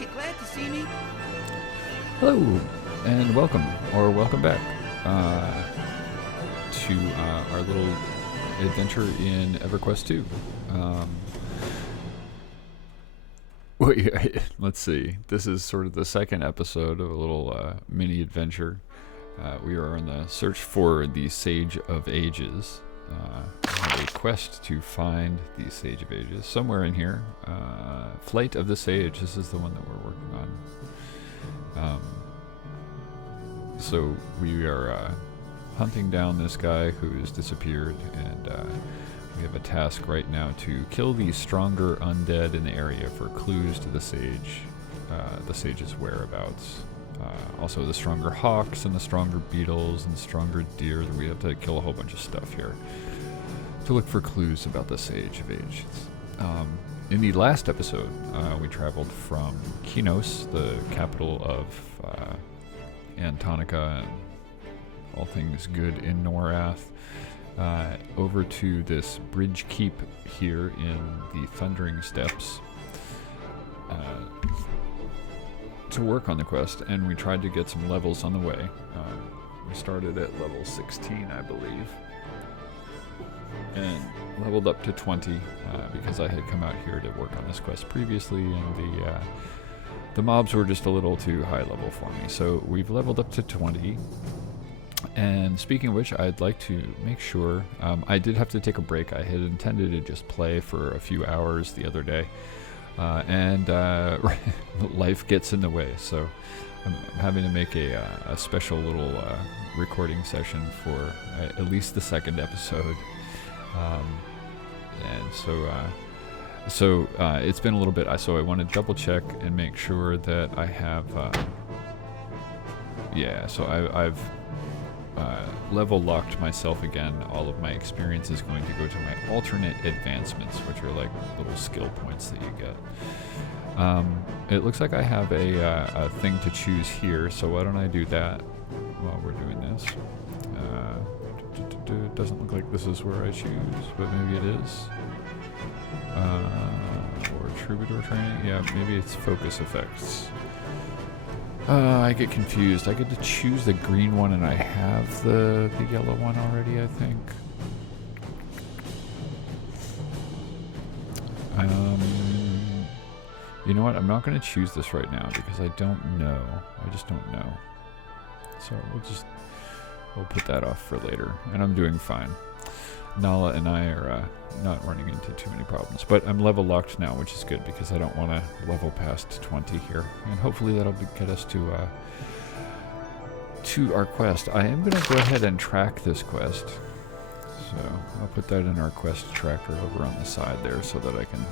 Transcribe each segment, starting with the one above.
you glad to see me? Hello, and welcome back to our little adventure in Everquest 2. Let's see. This is sort of the second episode of a little mini adventure. We are on the search for the Sage of Ages. We have a quest to find the Sage of Ages somewhere in here. Flight of the Sage. This is the one that we're working on. So we are hunting down this guy who's disappeared, and we have a task right now to kill the stronger undead in the area for clues to the sage's whereabouts. Also the stronger hawks and the stronger beetles and stronger deer. We have to kill a whole bunch of stuff here to look for clues about the Sage of Ages. In the last episode, we traveled from Kinos, the capital of Antonica and all things good in Norath, over to this bridge keep here in the Thundering Steppes to work on the quest, and we tried to get some levels on the way. We started at level 16, I believe, and leveled up to 20 because I had come out here to work on this quest previously, and the mobs were just a little too high level for me. So we've leveled up to 20. And speaking of which, I'd like to make sure, I did have to take a break. I had intended to just play for a few hours the other day, and life gets in the way. So I'm having to make a special little recording session for at least the second episode. And so it's been a little bit, so I want to double check and make sure that I have, I've level locked myself again. All of my experience is going to go to my alternate advancements, which are like little skill points that you get. It looks like I have a thing to choose here, so why don't I do that while we're doing this. It doesn't look like this is where I choose, but maybe it is. Or Troubadour training? Yeah, maybe it's focus effects. I get confused. I get to choose the green one, and I have the yellow one already, I think. You know what? I'm not going to choose this right now because I don't know. I just don't know. So we'll put that off for later, and I'm doing fine. Nala and I are not running into too many problems, but I'm level locked now, which is good because I don't want to level past 20 here, and hopefully that'll get us to our quest. I am going to go ahead and track this quest, so I'll put that in our quest tracker over on the side there so that I can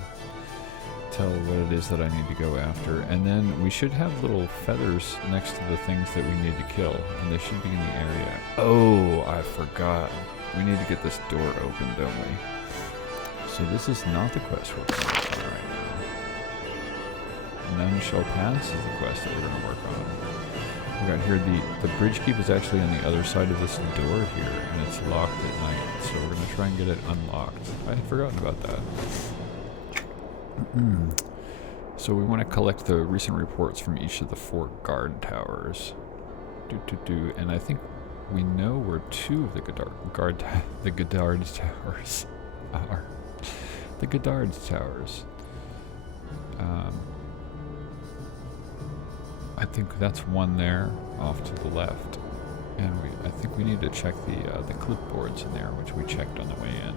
tell what it is that I need to go after. And then we should have little feathers next to the things that we need to kill, and they should be in the area. Oh, I forgot. We need to get this door open, don't we? So this is not the quest we're working on right now. None Shall Pass is the quest that we're going to work on. We got here, the bridge keep is actually on the other side of this door here, and it's locked at night. So we're going to try and get it unlocked. I had forgotten about that. So we want to collect the recent reports from each of the 4 guard towers. And I think we know where 2 of the Godard towers are. The Godard towers. I think that's one there off to the left, and I think we need to check the clipboards in there, which we checked on the way in.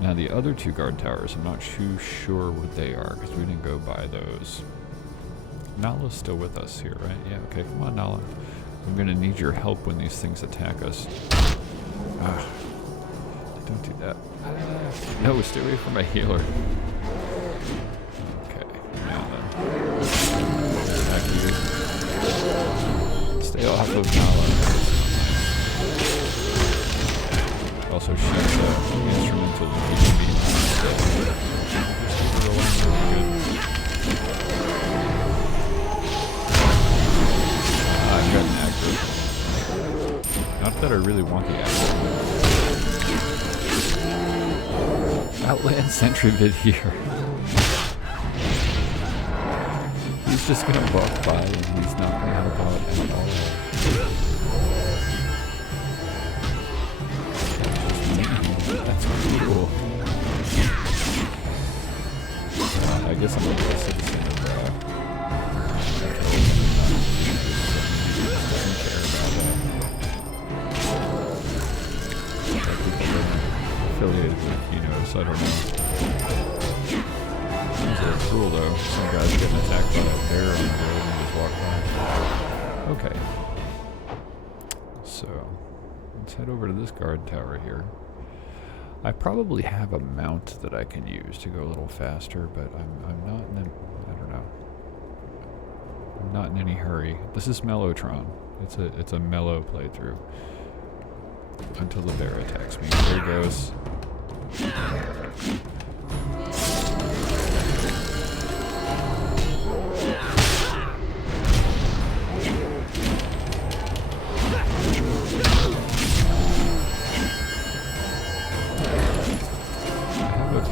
Now the other 2 guard towers, I'm not too sure what they are because we didn't go by those. Nala's still with us here, right? Yeah. Okay. Come on, Nala. I'm going to need your help when these things attack us. Don't do that. No, stay away from my healer. Okay, now then. Attack you. Stay off of Nala. Also, she's instrumental in keeping me. Just keep her along really good. I've got an active. Not that I really want the active. Outland Sentry Vid here. He's He's just gonna walk by and he's not gonna help out at all. That's cool. I guess I'm a real citizen of that. Doesn't care about that. People affiliated with Keynote, so I don't know. These are cool though. Some guy's getting attacked by a bear on the road and just walk by. Okay. So, let's head over to this guard tower here. I probably have a mount that I can use to go a little faster, but I'm not in a, I don't know. I'm not in any hurry. This is Mellotron. It's a mellow playthrough. Until the bear attacks me. There he goes.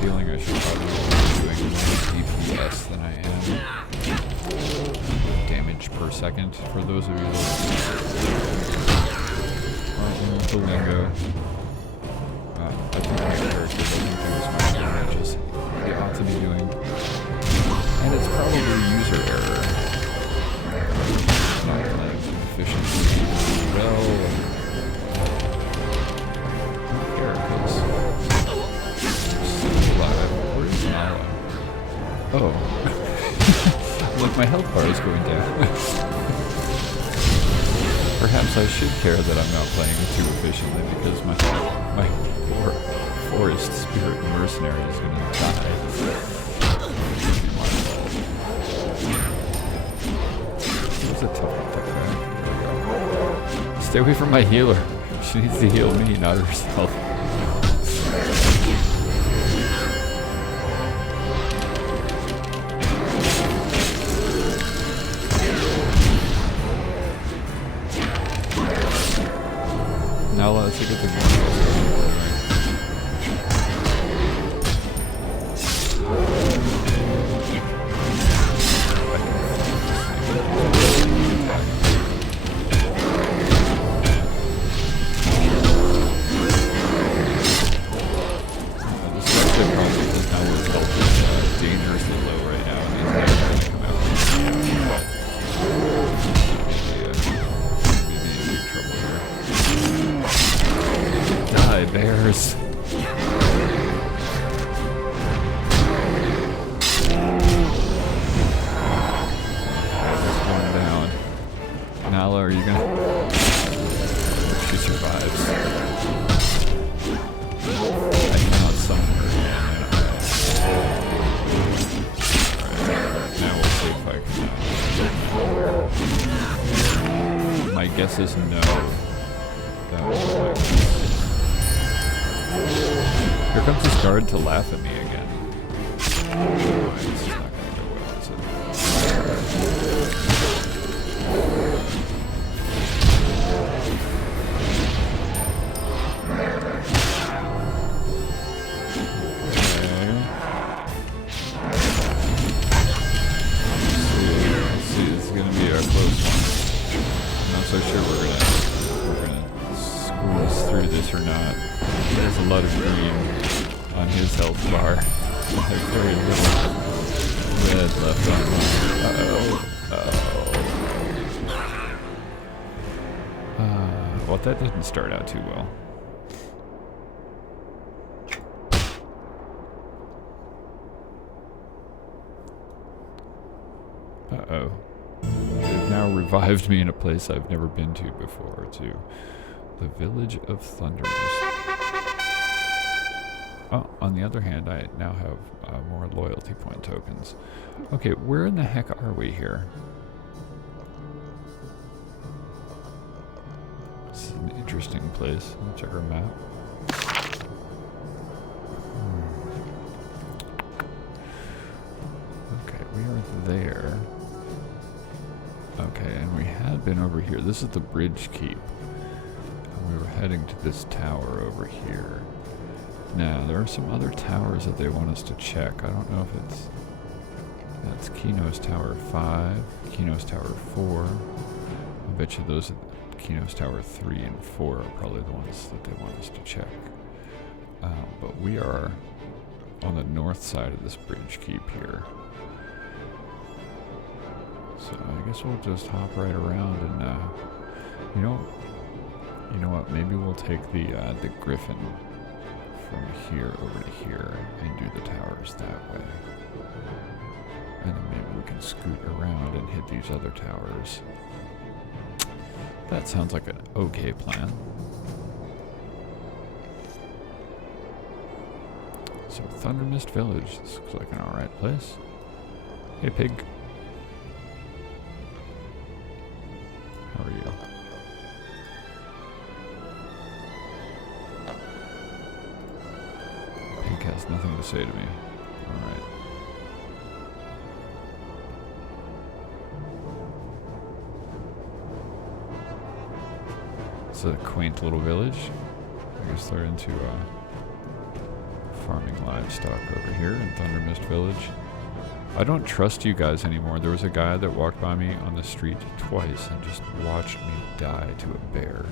Feeling I should probably be doing more DPS than I am. Damage per second for those of you that aren't in the lingo. I think my character doesn't do as much damage as he ought to be doing. And it's probably user error. Not playing too efficiently well. Characters. Oh. Look, my health bar is going down. Perhaps I should care that I'm not playing it too efficiently because my poor forest spirit mercenary is going to die. It was a tough attack. There we go. Stay away from my healer. She needs to heal me, not herself. Now let's get the one. Bears. One down. Nala, are you gonna? She survives. I cannot summon her again. Alright, now we'll see if I can. My guess is no. That was my guess. Here comes this guard to laugh at me again. Alright, this is not going to go well, is it? Okay. Let's see, this is going to be our close one. I'm not so sure we're gonna squeeze through this or not. There's a lot of green on his health bar. Very little red left on him. Well, that didn't start out too well. Uh-oh. They've now revived me in a place I've never been to before, to the Village of Thunderers. Oh, on the other hand, I now have more loyalty point tokens. Okay, where in the heck are we here? This is an interesting place. Let me check our map. Okay, we are there. Okay, and we had been over here. This is the bridge keep. And we were heading to this tower over here. Now, there are some other towers that they want us to check. I don't know if it's That's Kino's Tower 5, Kino's Tower 4. I bet you those Kino's Tower 3 and 4 are probably the ones that they want us to check. But we are on the north side of this bridge keep here. So I guess we'll just hop right around and, you know what? Maybe we'll take the Griffin from here over to here and do the towers that way. And then maybe we can scoot around and hit these other towers. That sounds like an okay plan. So Thunder Mist Village. This looks like an alright place. Hey pig. How are you? Pig has nothing to say to me. Alright. It's a quaint little village. I guess they're into farming livestock over here in Thunder Mist Village. I don't trust you guys anymore. There was a guy that walked by me on the street twice and just watched me die to a bear.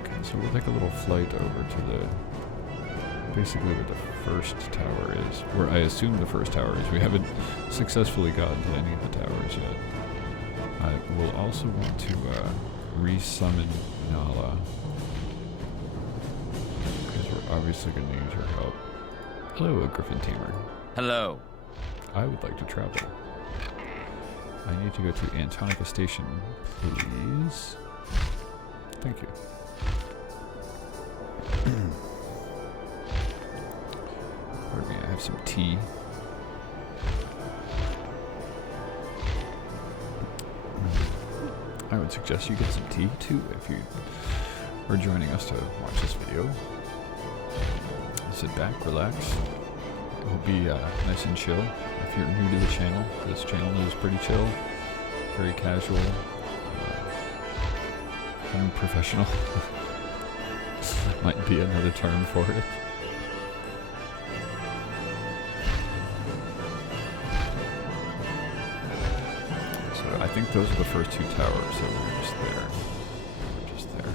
Okay, so we'll take a little flight over to the, basically where the first tower is, where I assume the first tower is. We haven't successfully gotten to any of the towers yet. I will also want to resummon Nala. Obviously going to need your help. Hello, Griffin Tamer. Hello. I would like to travel. I need to go to Antonica Station, please. Thank you. Pardon me, I have some tea. I would suggest you get some tea too if you are joining us to watch this video. Sit back, relax. It will be nice and chill. If you're new to the channel, this channel is pretty chill, very casual, unprofessional. Might be another term for it. So I think those are the first two towers, so we're just there. We're just there.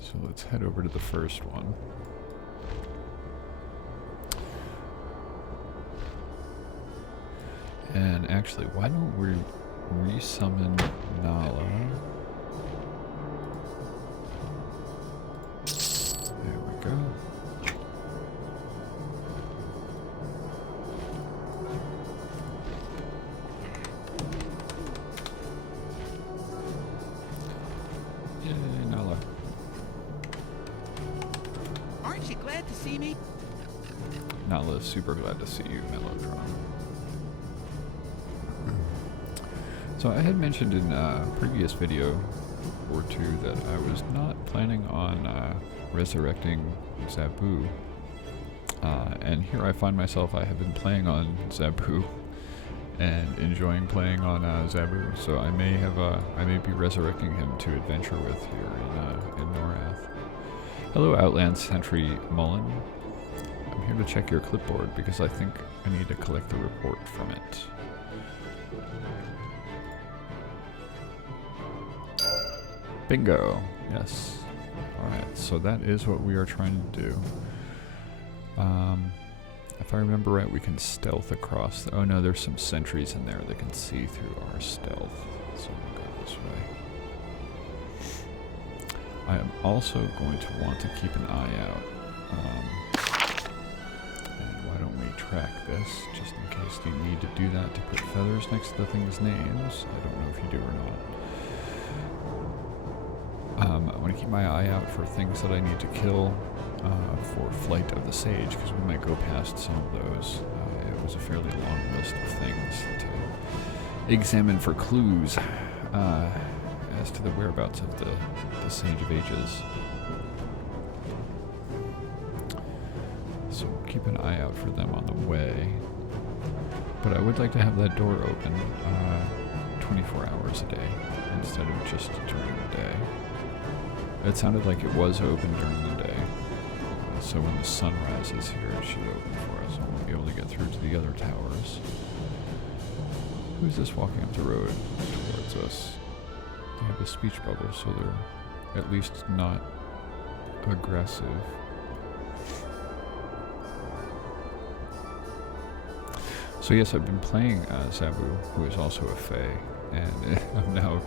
So let's head over to the first one. And actually, why don't we resummon Nala? There we go. Yay, Nala. Aren't you glad to see me? Nala is super glad to see you, Mellotron. So I had mentioned in a previous video or two that I was not planning on resurrecting Zabu. And here I find myself, I have been playing on Zabu and enjoying playing on Zabu. So I may be resurrecting him to adventure with here in Norath. Hello, Outland Sentry Mullen. I'm here to check your clipboard because I think I need to collect the report from it. Bingo. Yes. Alright, so that is what we are trying to do. If I remember right, we can stealth across. Oh no, there's some sentries in there that can see through our stealth. So we'll go this way. I am also going to want to keep an eye out. And why don't we track this, just in case you need to do that to put feathers next to the things' names. I don't know if you do or not. I want to keep my eye out for things that I need to kill for Flight of the Sage, because we might go past some of those. It was a fairly long list of things to examine for clues as to the whereabouts of the Sage of Ages. So keep an eye out for them on the way. But I would like to have that door open. 24 hours a day instead of just during the day. It sounded like it was open during the day. So when the sun rises here, it should open for us, and we'll be able to get through to the other towers. Who's this walking up the road towards us? They have a speech bubble, so they're at least not aggressive. So yes, I've been playing Zabu, who is also a Fae, and I'm now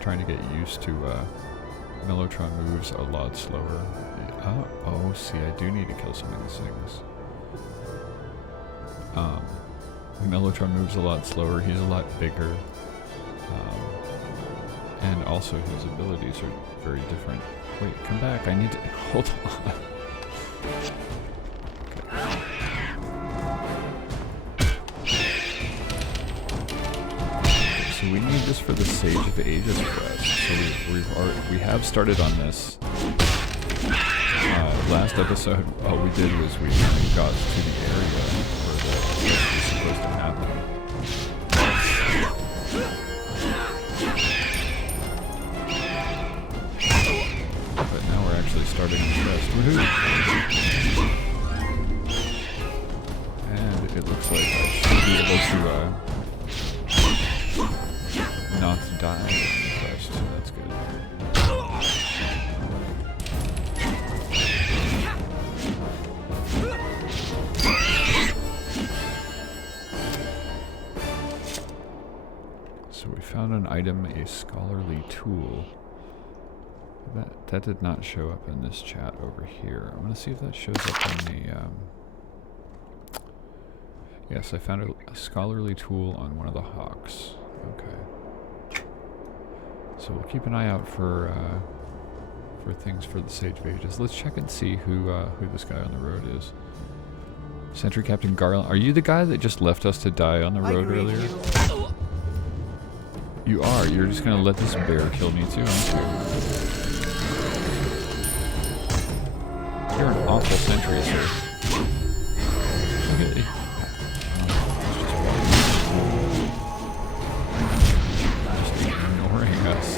trying to get used to Mellotron moves a lot slower. Oh, see, I do need to kill some of these things. Mellotron moves a lot slower, he's a lot bigger, and also his abilities are very different. Wait, come back, I need to... hold on. So we need this for the Sage of Ages quest. So we have started on this. Last episode, all we did was we got to the area where the quest was supposed to happen. But now we're actually starting the quest. Woohoo! And it looks like I should be able to not die in the quest, so that's good. So we found an item, a scholarly tool. That did not show up in this chat over here. I'm gonna see if that shows up in the yes, I found a scholarly tool on one of the hawks. Okay. So we'll keep an eye out for things for the Sage of Ages. Let's check and see who this guy on the road is. Sentry Captain Garland. Are you the guy that just left us to die on the road earlier? You are. You're just gonna let this bear kill me too, aren't you? You're an awful sentry, sir. Okay. Just ignoring us.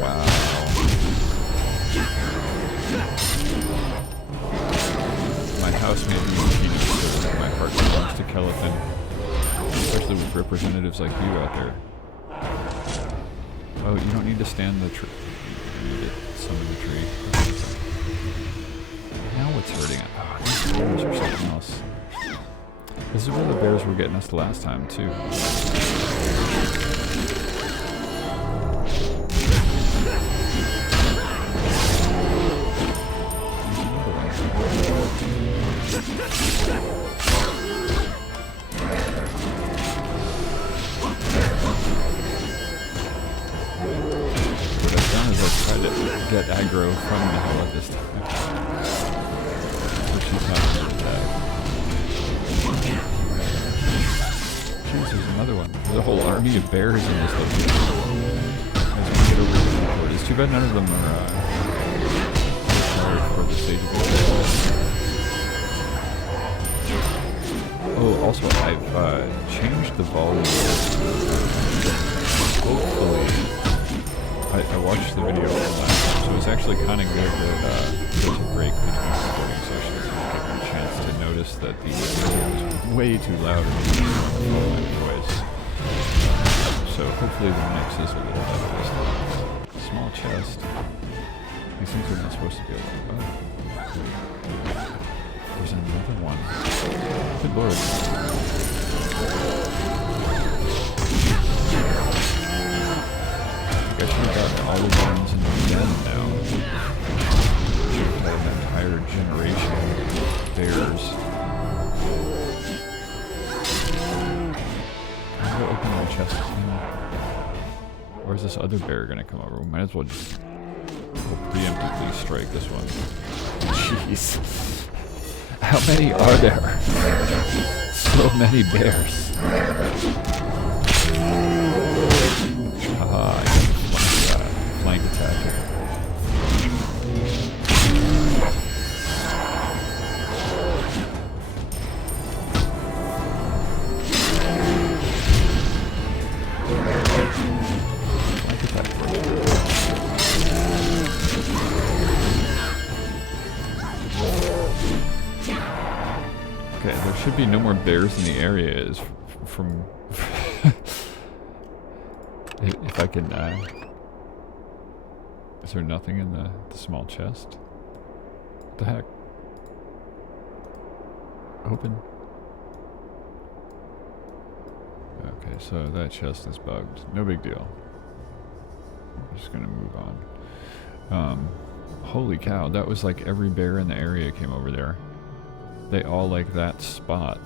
Wow. My house may be repeated, but my heart belongs to Kelithan. Especially with representatives like you out there. Oh, you don't need to stand the tree. You need to summon the tree. Now what's hurting it? Oh, these bears or something else. This is where the bears were getting us the last time, too. Get aggro from Nahua this time. So she's not going to attack. Jeez, there's another one. There's a whole army of bears in this location. As we get over to the board. It's too bad none of them are required for the Sage of Ages. Oh, also, I've changed the volume. Hopefully. I watched the video last time, so it's actually kind of good that there's a break between recording sessions and give me a chance to notice that the video is way too loud and my voice. So hopefully the mix is a little better this time. Small chest. These things are not supposed to be able to... Oh. There's another one. Good lord. I guess we got all the ones in the den now. Got an entire generation of bears. I'm gonna open my chest now. Or is this other bear gonna come over? We might as well just preemptively strike this one. Jeez. How many are there? So many bears. Haha, I got flank attack. should be no more bears in the area is from... if I can... is there nothing in the small chest? What the heck? Open. Okay, so that chest is bugged. No big deal. I'm just gonna move on. Holy cow, that was like every bear in the area came over there. They all like that spot.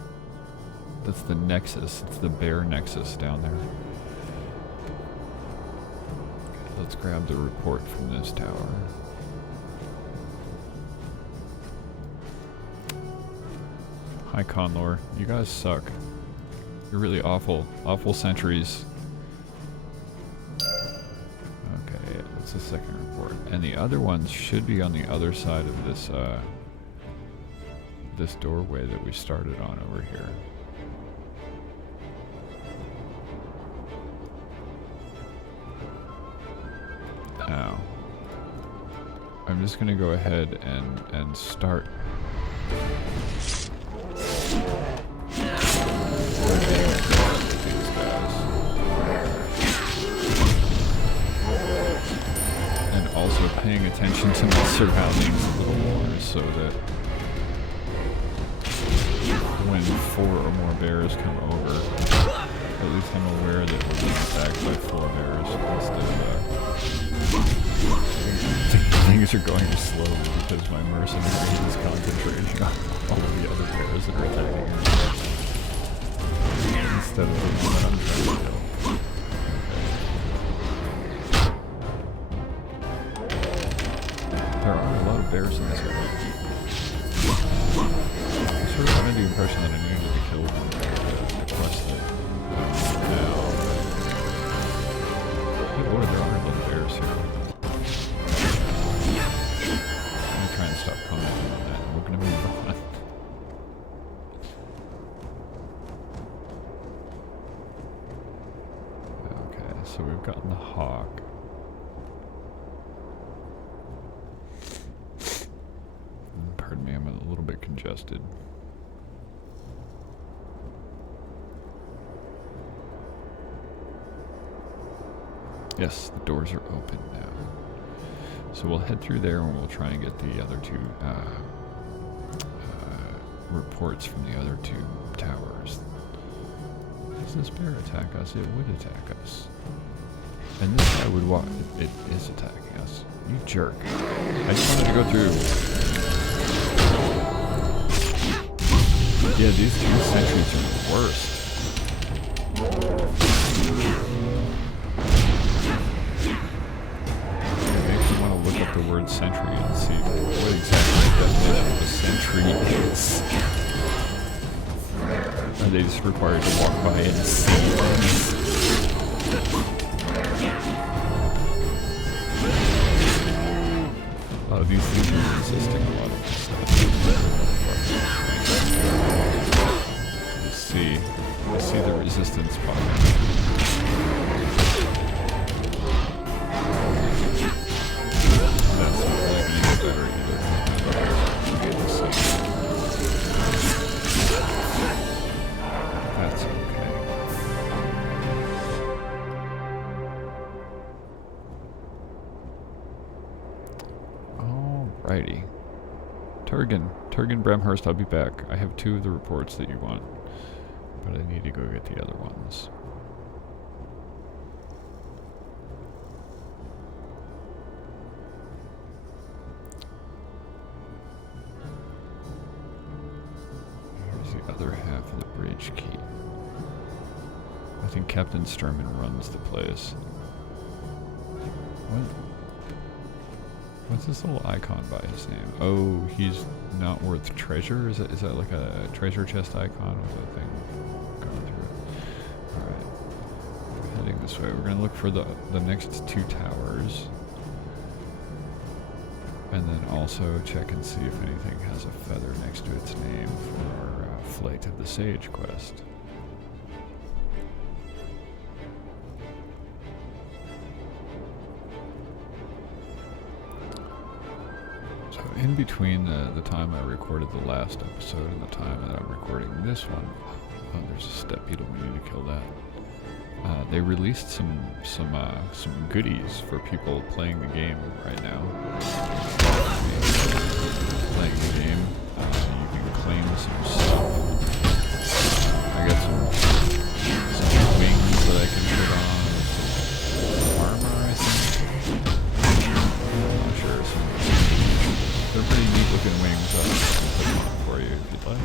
That's the nexus. It's the bear nexus down there. Okay, let's grab the report from this tower. Hi, Conlor. You guys suck. You're really awful. Awful sentries. Okay, that's the second report. And the other ones should be on the other side of this, this doorway that we started on over here. Now, I'm just gonna go ahead and start. And also paying attention to my surroundings a little more so that when 4 or more bears come over, at least I'm aware that we're being attacked by 4 bears instead of things are going slowly because my mercenary is concentrating on all of the other bears that are attacking her instead of the one that I'm trying to kill. There are a lot of bears in this area. I sort of had the impression that I needed to kill one to quest it. Now, good lord, there are a lot of bears here. I'm gonna try and stop commenting on that, and we're gonna move on. Okay, so we've gotten the hawk. Pardon me, I'm a little bit congested. Yes, the doors are open now. So we'll head through there and we'll try and get the other 2 reports from the other 2 towers. Does this bear attack us? It would attack us. And this guy would walk. It is attacking us. You jerk. I just wanted to go through. Yeah, these 2 sentries are the worst. It makes me want to look up the word sentry and see what exactly the definition of a sentry is. Are they just required to walk by and see things? A lot of these things are resisting a lot of this stuff. I see the resistance popping. That's not really going to get better either. That's okay. Alrighty. Turgan Bramhurst, I'll be back. I have 2 of the reports that you want. But I need to go get the other ones. Here's the other half of the bridge key. I think Captain Sturman runs the place. What's this little icon by his name? Oh, he's not worth treasure? Is that like a treasure chest icon with a thing going through it? Alright. We're heading this way. We're going to look for the next 2 towers. And then also check and see if anything has a feather next to its name for our Flight of the Sage quest. So in between the time I recorded the last episode and the time that I'm recording this one, oh, there's a step beetle. We need to kill that. They released some goodies for people playing the game right now. Playing the game, you can claim some stuff. I got some wings that I can put on. Some armor, I think. I'm not sure. They're pretty neat looking wings. I can put them on for you if you'd like.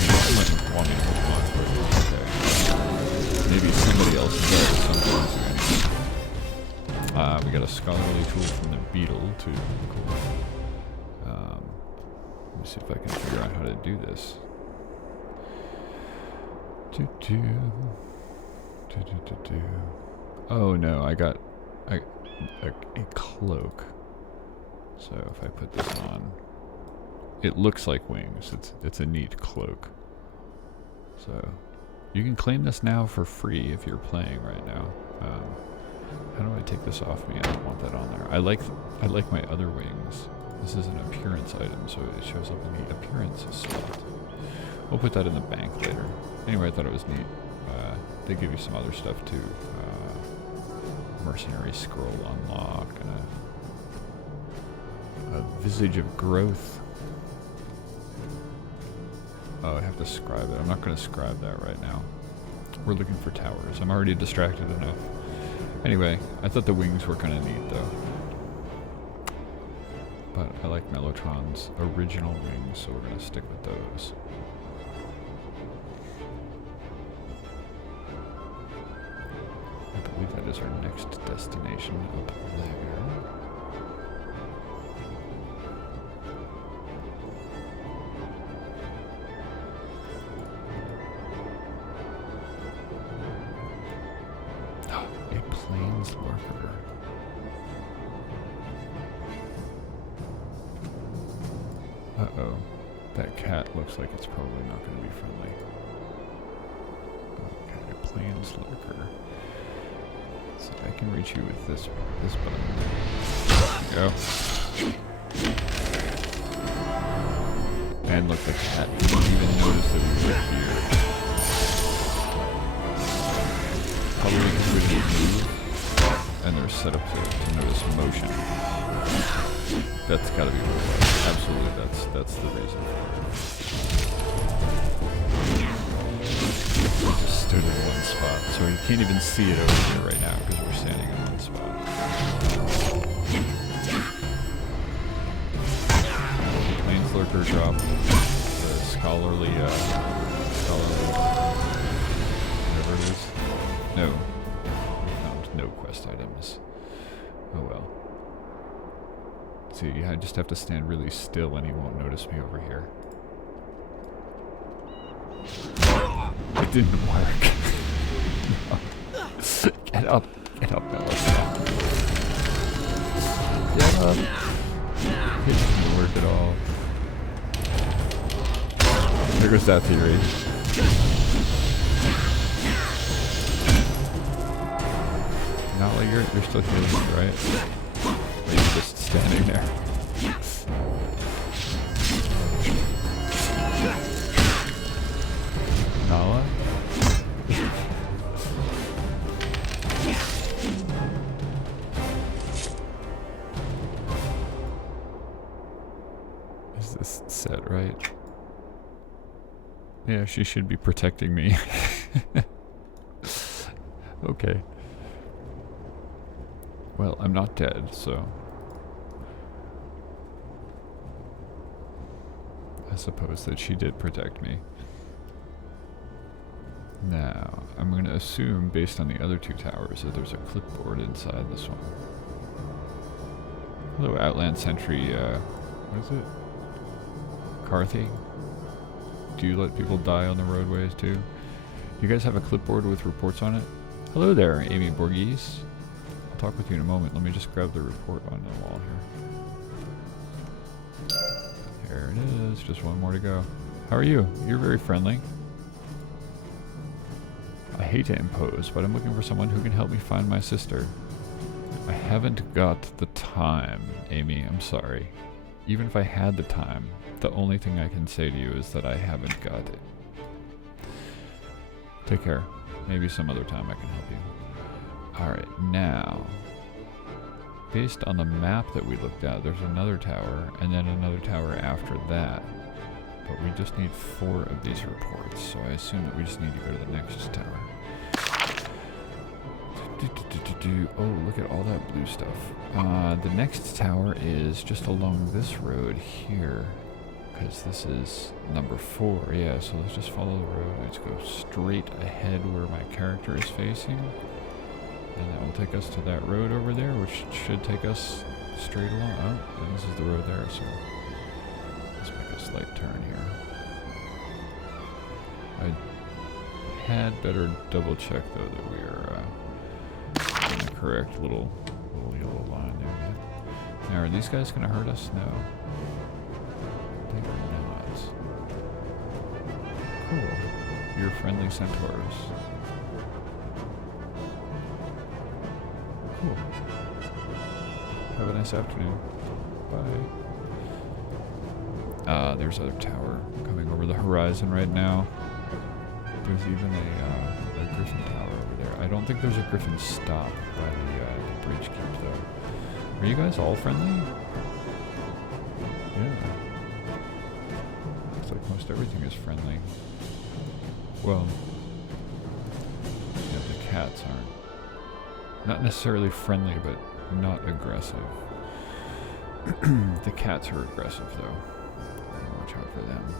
You might want me to put them on for you. Okay. Maybe somebody else does sometimes. We got a scholarly tool from the beetle too. Cool. Let me see if I can figure out how to do this. Oh no, I got a cloak. So if I put this on, it looks like wings. It's a neat cloak. So you can claim this now for free if you're playing right now. How do I take this off me? I don't want that on there. I like my other wings. This is an appearance item, so it shows up in the appearance slot. We'll put that in the bank later. Anyway, I thought it was neat. They give you some other stuff too. Mercenary scroll unlock and a visage of growth. Oh, I have to scribe it. I'm not going to scribe that right now. We're looking for towers. I'm already distracted enough. Anyway, I thought the wings were kind of neat though. But I like Mellotron's original wings, so we're going to stick with those. I believe that is our next destination up there. Lurker. Uh-oh. That cat looks like it's probably not going to be friendly. Okay, Plains Lurker. So I can reach you with this button. There you go. And look, the cat didn't even notice that we were here. Probably because we didn't move. And they're set up to notice motion. That's gotta be what it was. Absolutely, that's the reason for it. Just stood in one spot, so you can't even see it over here right now because we're standing in one spot. Plains Lurker drop the scholarly whatever it is. No. No quest items. Oh well. See, I just have to stand really still and he won't notice me over here. It didn't work. Get up, Mellotron. Get up. It didn't work at all. There goes that theory. Not like you're still healing me, right? Or you're just standing there. Nala? Is this set right? Yeah, she should be protecting me. Okay. Well, I'm not dead, so I suppose that she did protect me. Now, I'm going to assume, based on the other two towers, that there's a clipboard inside this one. Hello, Outland Sentry, what is it? Carthy? Do you let people die on the roadways, too? You guys have a clipboard with reports on it? Hello there, Amy Borghese. Talk with you in a moment. Let me just grab the report on the wall here. There it is. Just one more to go. How are you? You're very friendly. I hate to impose, but I'm looking for someone who can help me find my sister. I haven't got the time, Amy. I'm sorry. Even if I had the time, the only thing I can say to you is that I haven't got it. Take care. Maybe some other time I can help you. Alright, now, based on the map that we looked at, there's another tower, and then another tower after that. But we just need 4 of these reports, so I assume that we just need to go to the next tower. Oh, look at all that blue stuff. The next tower is just along this road here, because this is number 4. Yeah, so let's just follow the road. Let's go straight ahead where my character is facing, and that will take us to that road over there, which should take us straight along. Oh, and this is the road there, so let's make a slight turn here. I had better double check though that we are in the correct little yellow line there. Now, are these guys gonna hurt us? No. They are not. Cool. You're friendly centaurs. Cool. Have a nice afternoon. Bye. There's other tower coming over the horizon right now. There's even a griffin tower over there. I don't think there's a griffin stop by the bridge keep though. Are you guys all friendly? Yeah. Looks like most everything is friendly. Well, yeah, the cats aren't. Not necessarily friendly, but not aggressive. The cats are aggressive though. Watch out for them.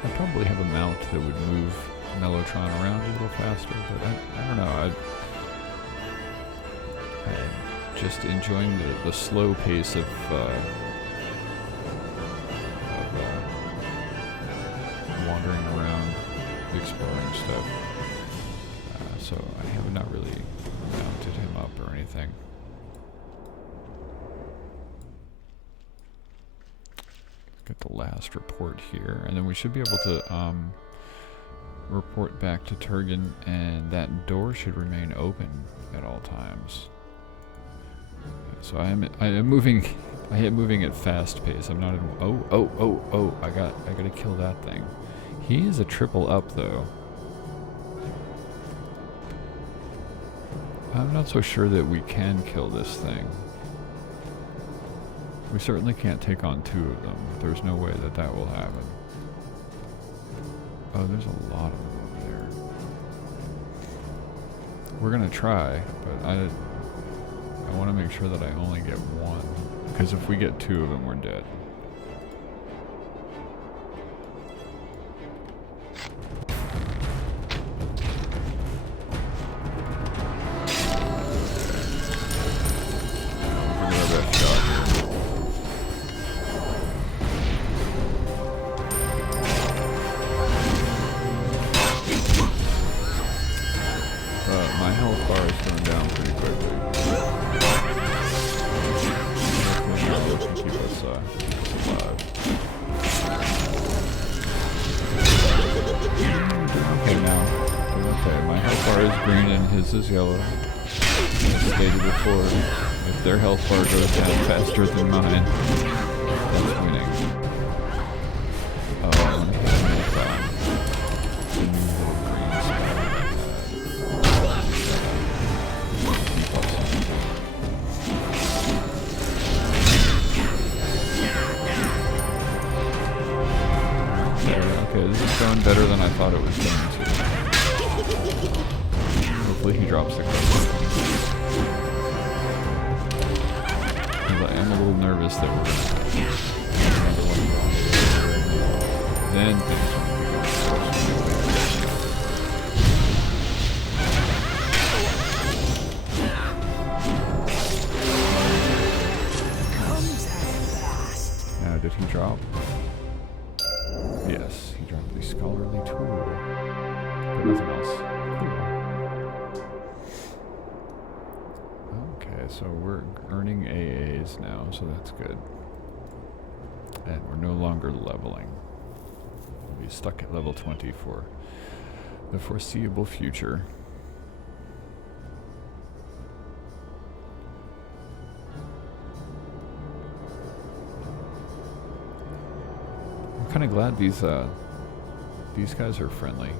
I probably have a mount that would move Mellotron around a little faster, but I don't know. I'm just enjoying the slow pace of wandering around, exploring stuff. So I have not really mounted him up or anything. Get the last report here, and then we should be able to report back to Turgan, and that door should remain open at all times. So I am moving at fast pace. I'm not in. Oh! I gotta kill that thing. He is a triple up though. I'm not so sure that we can kill this thing. We certainly can't take on 2 of them. There's no way that that will happen. Oh, there's a lot of them over there. We're gonna try, but I want to make sure that I only get 1. Because if we get 2 of them, we're dead. My health bar is going down pretty quickly. Hopefully can keep us alive. Okay now. Okay, my health bar is green and his is yellow. As stated before, if their health bar goes down faster than mine, that's winning. Oh, I'm gonna hit him with the new little green spot. Okay, this is going better than I thought it was going to. Hopefully he drops the cover. I am a little nervous that we're then things so we're earning AAs now, so that's good. And we're no longer leveling. We'll be stuck at level 20 for the foreseeable future. I'm kind of glad these guys are friendly.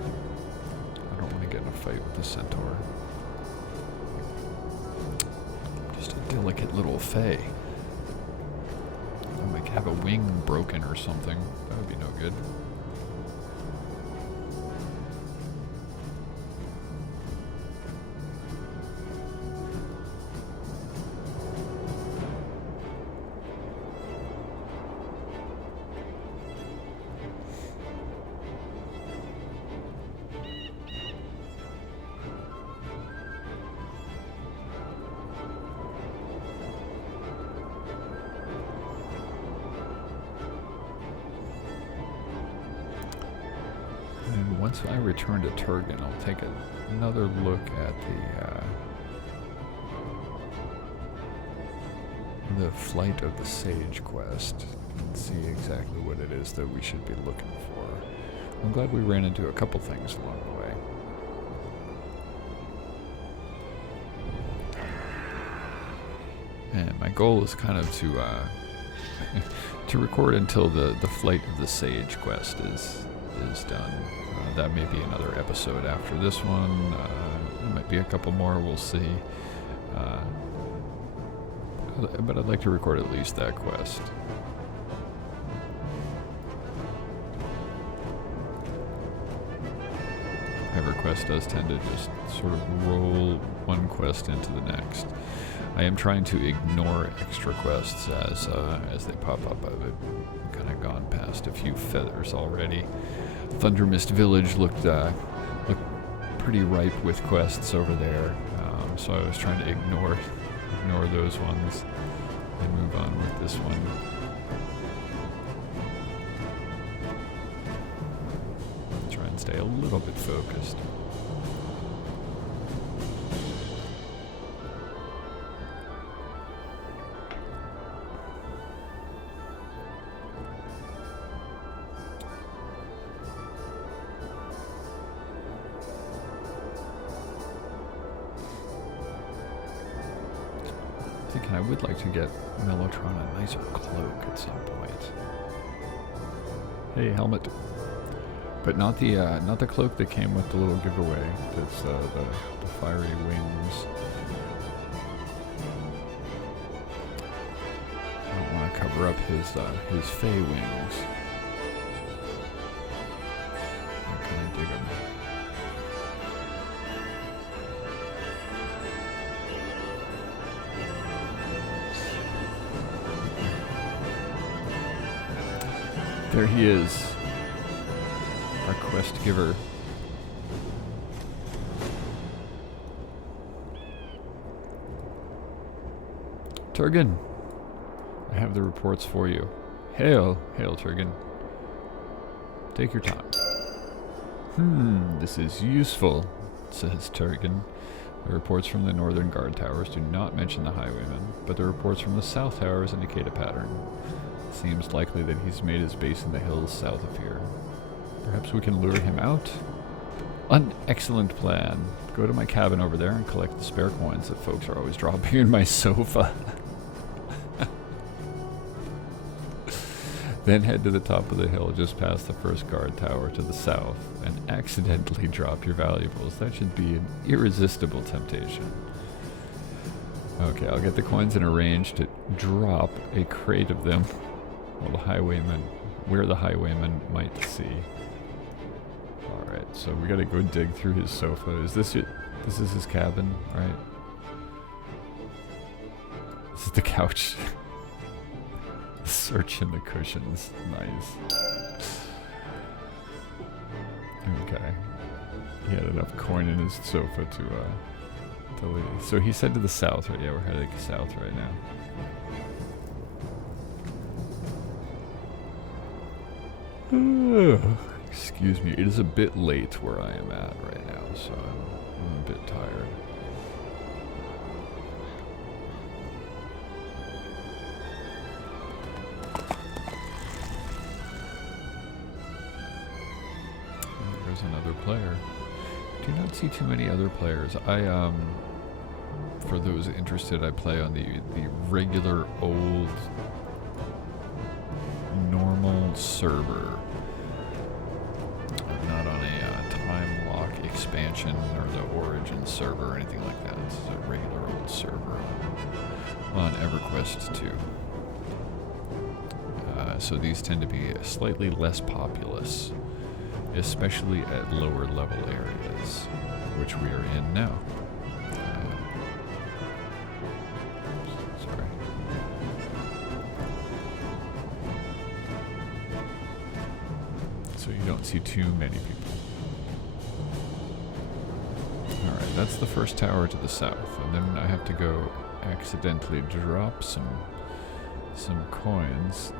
I don't want to get in a fight with the centaur. Just a delicate little fey. I might have a wing broken or something. That would be no good. Once I return to Turgan, I'll take another look at the Flight of the Sage quest and see exactly what it is that we should be looking for. I'm glad we ran into a couple things along the way. And my goal is kind of to to record until the Flight of the Sage quest is done. That may be another episode after this one. There might be a couple more, we'll see. But I'd like to record at least that quest. Everquest does tend to just sort of roll one quest into the next. I am trying to ignore extra quests as they pop up. I've kind of gone past a few feathers already. Thundermist Village looked pretty ripe with quests over there, so I was trying to ignore those ones and move on with this one. Try and stay a little bit focused. I would like to get Mellotron a nicer cloak at some point. Hey, helmet. But not the cloak that came with the little giveaway. That's the fiery wings. I don't want to cover up his fey wings. I kind of dig them. There he is, our quest giver. Turgan, I have the reports for you. Hail, Turgan. Take your time. This is useful, says Turgan. The reports from the northern guard towers do not mention the highwayman, but the reports from the south towers indicate a pattern. Seems likely that he's made his base in the hills south of here. Perhaps we can lure him out? An excellent plan. Go to my cabin over there and collect the spare coins that folks are always dropping in my sofa. Then head to the top of the hill just past the first guard tower to the south and accidentally drop your valuables. That should be an irresistible temptation. Okay, I'll get the coins in a range to drop a crate of them. Well, where the highwayman might see. Alright, so we gotta go dig through his sofa. Is this it? This is his cabin, right? This is the couch. Search in the cushions. Nice. Okay. He had enough coin in his sofa to leave. So he said to the south, right? Yeah, we're heading south right now. Excuse me, it is a bit late where I am at right now, so I'm a bit tired. player. Do not see too many other players. For those interested, I play on the regular old normal server. I'm not on a time lock expansion or the origin server or anything like that. This is a regular old server on Everquest 2. So these tend to be slightly less populous, especially at lower level areas, which we are in now. Sorry. So you don't see too many people. Alright, that's the first tower to the south, and then I have to go accidentally drop some coins.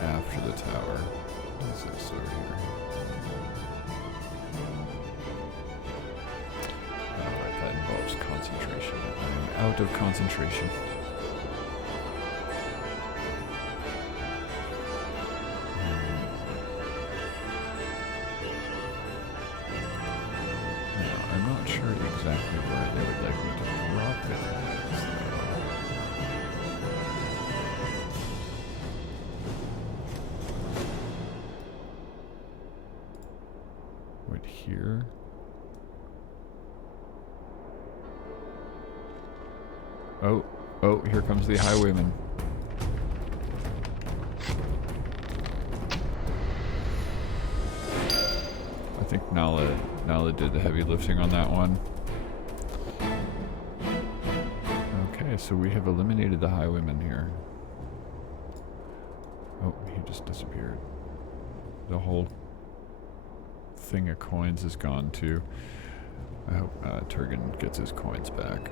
After the tower. What's this over here? Alright, that involves concentration. I'm out of concentration. Now, I'm not sure exactly where they would like me to drop it. Here. Oh, here comes the highwayman. I think Nala did the heavy lifting on that one. Okay, so we have eliminated the highwayman here. Oh, he just disappeared. The whole thing of coins is gone too. I hope Turgan gets his coins back.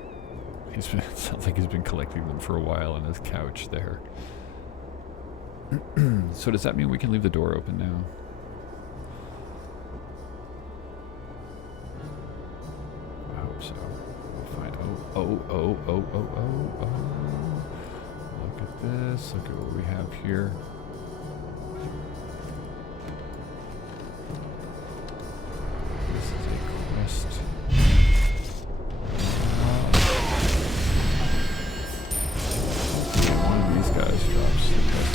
It sounds like he's been collecting them for a while on his couch there. So does that mean we can leave the door open now? I hope so. We'll find. Oh. Look at this. Look at what we have here. One of these guys drops the quest.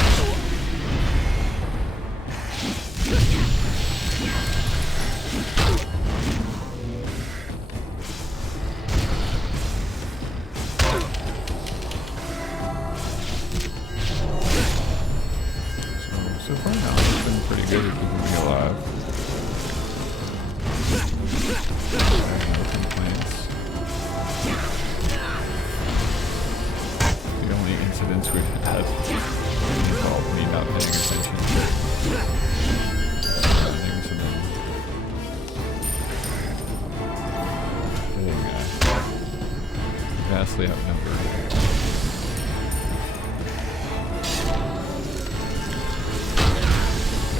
So far now, it's been pretty good at keeping me alive. No complaints. The only incidents we've had involve me not paying attention to surroundings and then getting vastly outnumbered.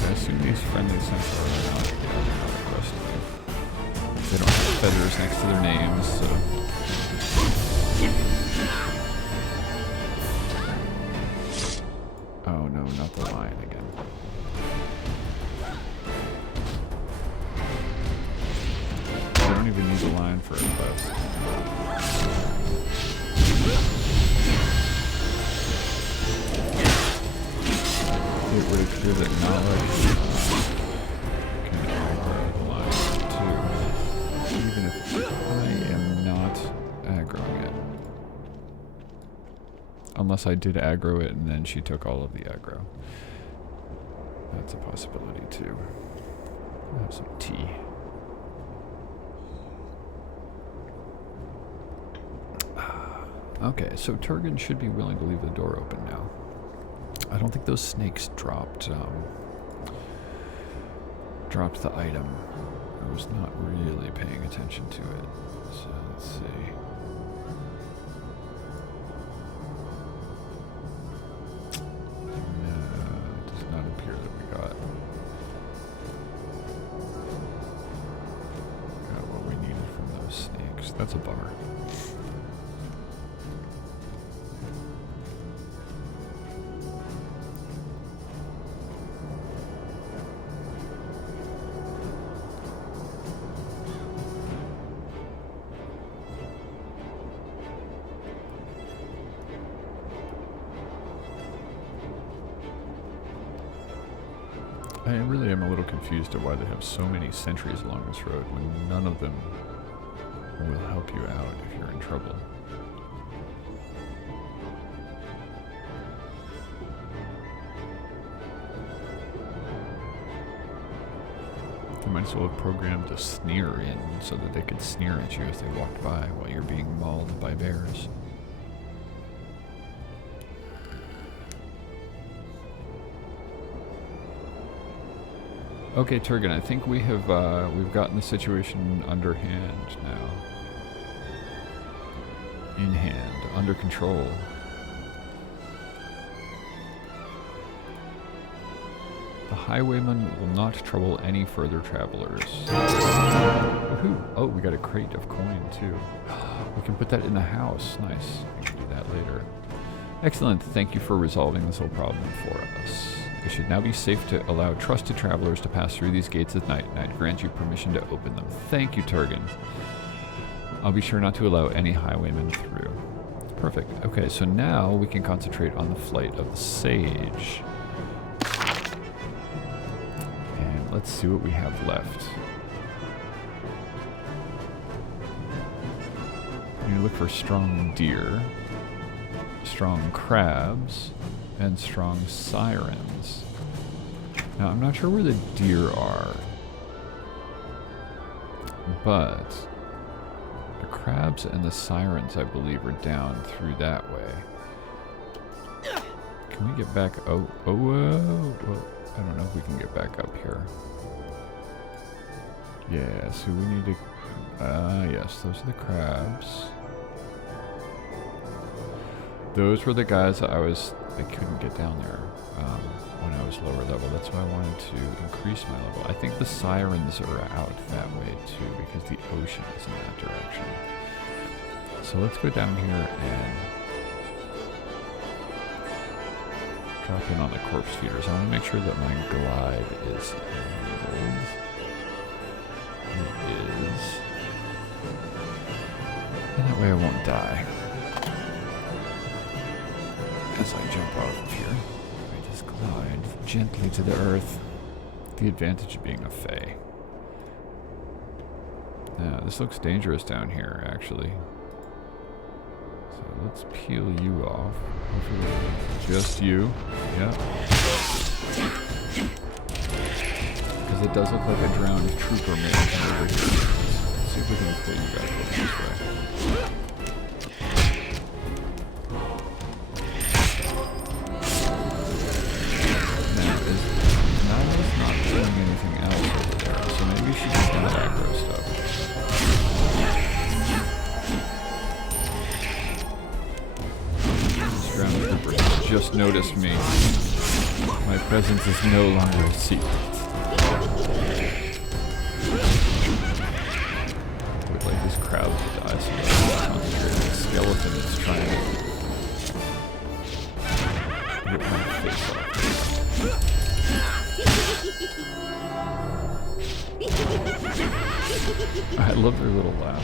I assume these friendly centaurs are not aggressive. They don't have feathers next to their names, so. Oh no, not the lion again. I don't even need the lion for a quest. It would appear that knowledge can aggro the lion too. Even if I am not aggroing it. Unless I did aggro it and then she took all of the aggro. That's a possibility too. I'll have some tea. Okay, so Turgan should be willing to leave the door open now. I don't think those snakes dropped the item. I was not really paying attention to it. So let's see. No, That's a bummer. I really am a little confused at why they have so many sentries along this road when none of them will help you out if you're in trouble. They might as well have programmed a sneer in so that they could sneer at you as they walked by while you're being mauled by bears. Okay, Turgan, I think we have we've gotten the situation underhand now. In hand, under control. The highwayman will not trouble any further travelers. Woohoo! Oh, we got a crate of coin too. We can put that in the house. Nice. We can do that later. Excellent. Thank you for resolving this whole problem for us. It should now be safe to allow trusted travelers to pass through these gates at night, and I'd grant you permission to open them. Thank you, Turgan. I'll be sure not to allow any highwaymen through. Perfect. Okay, so now we can concentrate on the flight of the sage. And let's see what we have left. You look for strong deer, strong crabs, and strong sirens. Now, I'm not sure where the deer are, but the crabs and the sirens, I believe, are down through that way. Can we get back? Well, I don't know if we can get back up here. Yeah, so we need to... yes, those are the crabs. Those were the guys that I couldn't get down there when I was lower level. That's why I wanted to increase my level. I think the sirens are out that way too, because the ocean is in that direction. So let's go down here and drop in on the corpse feeders. I want to make sure that my glide is enabled. It is. And that way I won't die. As I jump off of here, I just glide gently to the earth. The advantage of being a fae. Now, this looks dangerous down here, actually. So let's peel you off. Hopefully, just you. Yep. Because it does look like a drowned trooper may have come over here. Let's see if we can pull you guys over this way. Anything else over there, so maybe she just got aggro stuff. This ground trooper has just noticed me. My presence is no longer a secret. I would like this crowd to die so that I can concentrate on the skeleton that's trying to rip my face off. I love their little laugh.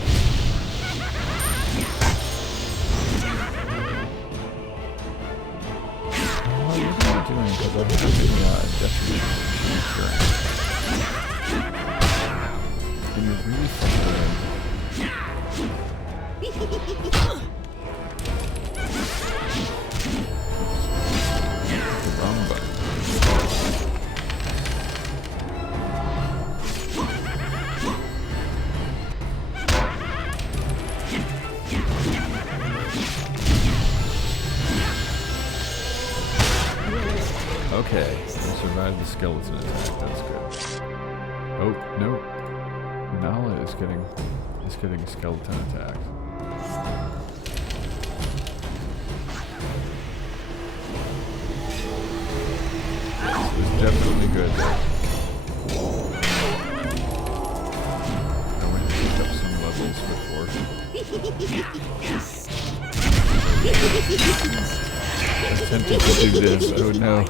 What are you doing? Because I have a destination. And you're really far the wrong button. Okay, we survived the skeleton attack. That's good. Oh no, Nala is getting skeleton attacked. This is definitely good. I went and picked up some level levels before. Attempted to do this. Oh no.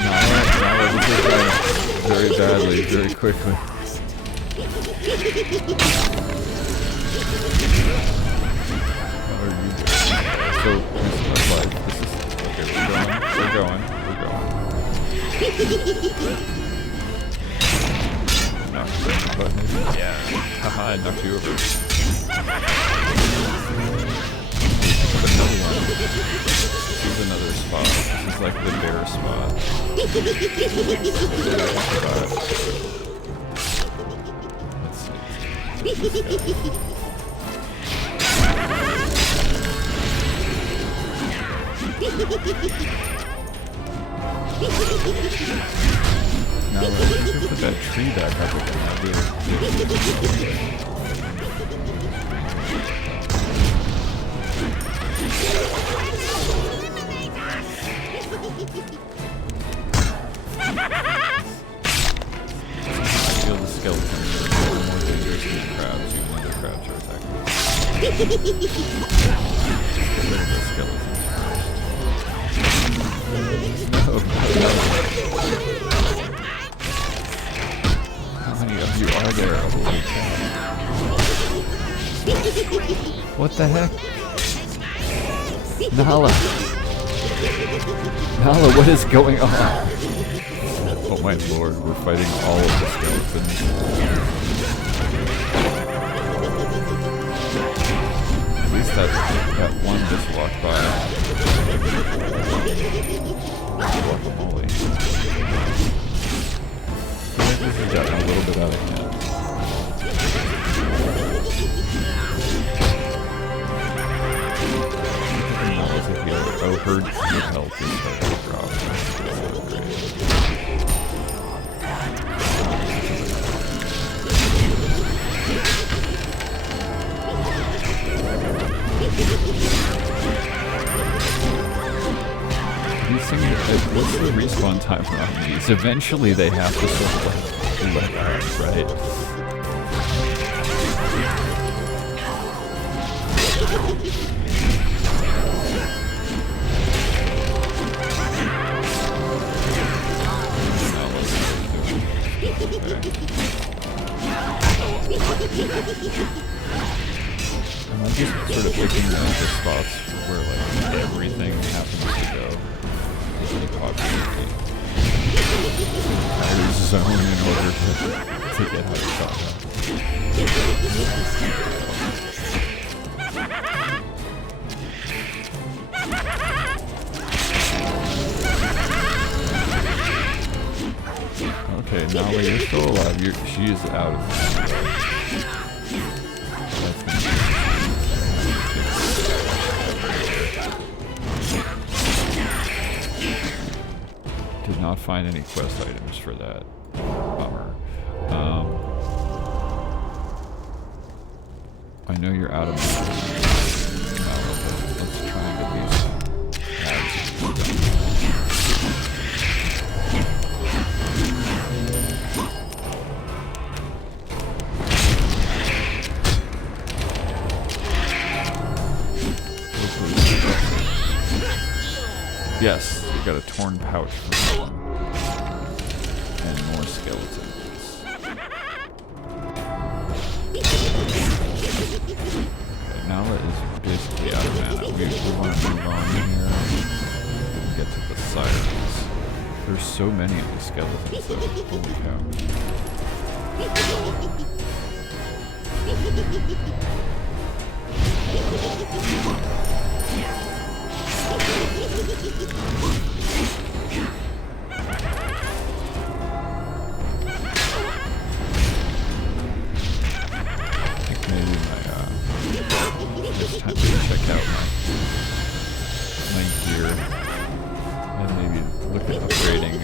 Now this is going very badly, very quickly. What are you doing? So, this is life. This is... Okay, we're going. Knock the button. Yeah. Haha, I knocked you over. Another one. This is another spot. This is like the bear spot. Let's see. Now let's put that tree back up again. I feel the skeletons are more dangerous than the crabs, even though the crabs are attacking. Get rid of the skeletons first. No. How many of you are there? Holy cow. What the heck? Nala! Nala, what is going on? Oh my lord, we're fighting all of the skeletons. At least that one just walked by. Guacamole. I think this has gotten a little bit out of hand. Oh, her health is starting to drop. That's so great. These things, what's the respawn time on these? Eventually they have to sort of let out, right? I'm just sort of picking the spots where like everything happens to go. Really popularity. Entire zone in order to get how to stop that. Okay, Nala, you're still alive. She is out of this. Did not find any quest items for that. Bummer. I know you're out of money. Let's try and get these ads done. Yes, we got a torn pouch for that one. And more skeletons. Okay, Nala is basically out of mana. We want to move on here and get to the sirens. There's so many of these skeletons though. Holy cow. It's time to check out my gear and maybe look at upgrading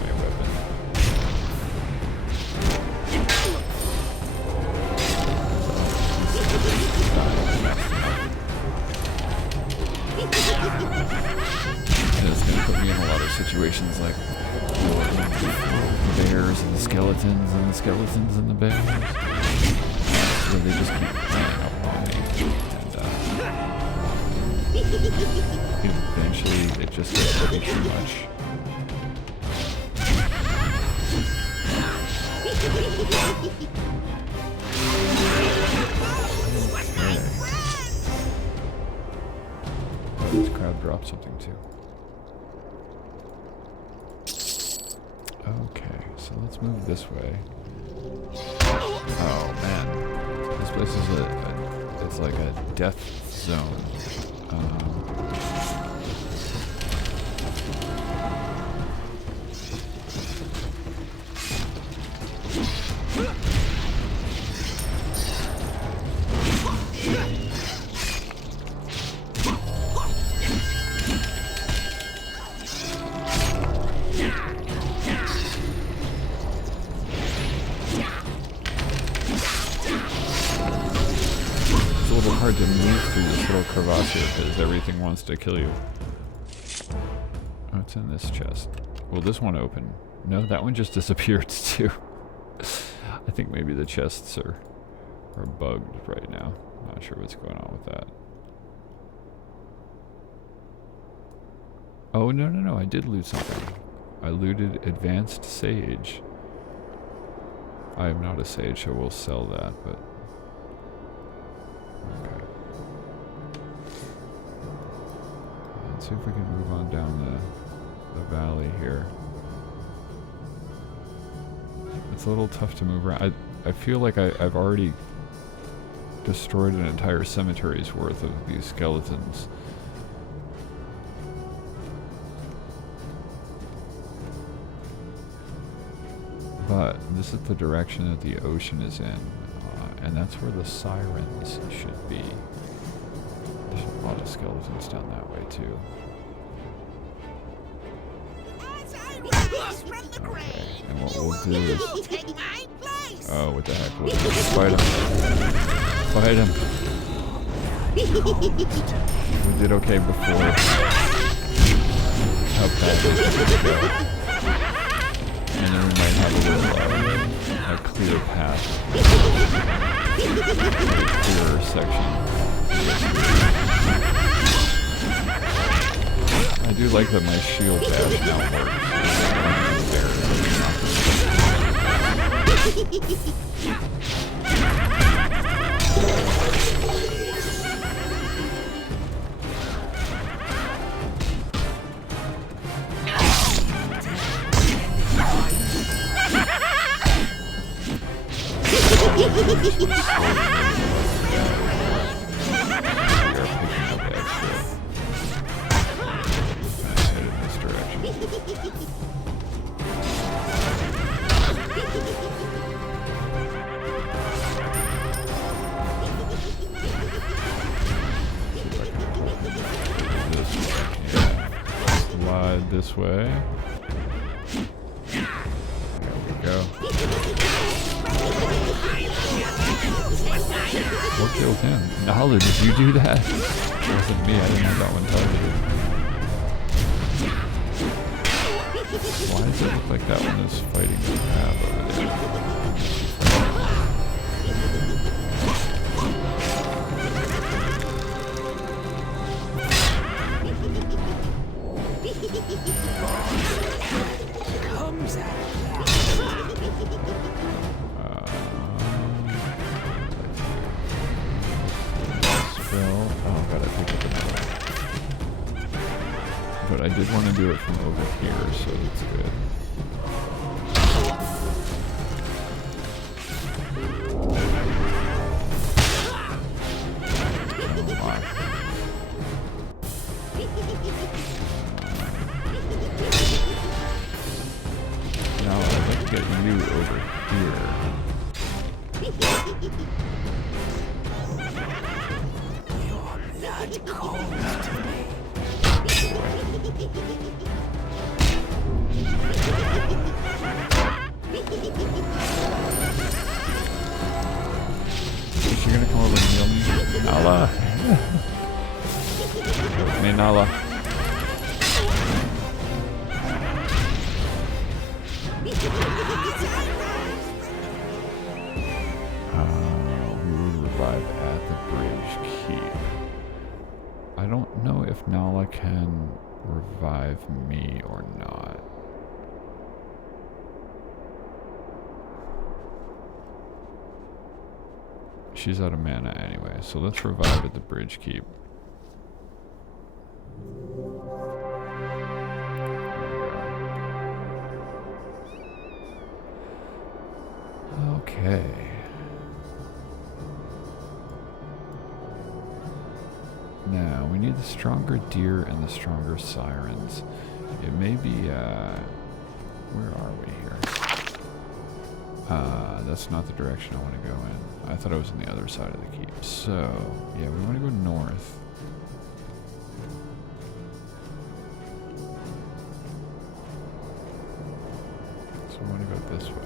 my weapon. And it's going to put me in a lot of situations like The bears and the skeletons and the skeletons and the bears. So they just keep playing up on me. And eventually it just gets to be too much. Okay. Oh, this crowd dropped something too. Okay, so let's move this way. Oh man, this place is it's like a death zone. Hard to move through this little crevasse here because everything wants to kill you. What's in this chest? Will this one open? No, that one just disappeared too. I think maybe the chests are bugged right now. Not sure what's going on with that. Oh, no, I did loot something. I looted advanced sage. I am not a sage, so we'll sell that, but okay. Let's see if we can move on down the valley here. It's a little tough to move around. I feel like I've already destroyed an entire cemetery's worth of these skeletons. But this is the direction that the ocean is in. And that's where the sirens should be. There's a lot of skeletons down that way too. Okay, and what we'll do is... Oh, what the heck, we'll just fight him. Fight him. We did okay before. How bad did it go? And then we might have a little, a clear path. A clearer section. I do like that my shield badge now works. This way. There we go. What killed him? Nala, did you do that? It wasn't me, I didn't have that one targeted. Why does it look like that one is fighting the crab over there? But I did want to do it from over here, so that's good. Oh my. Now I'd like to get you over here. Your blood calls to me. Is she gonna come over and heal me? Nala! Help me, Nala. We would revive at the bridge keep. I don't know if Nala can revive me or not. She's out of mana anyway, so let's revive at the bridge keep. Okay. Now, we need the stronger deer and the stronger sirens. It may be, where are we here? That's not the direction I want to go in. I thought I was on the other side of the keep. So, yeah, we want to go north. So we want to go this way.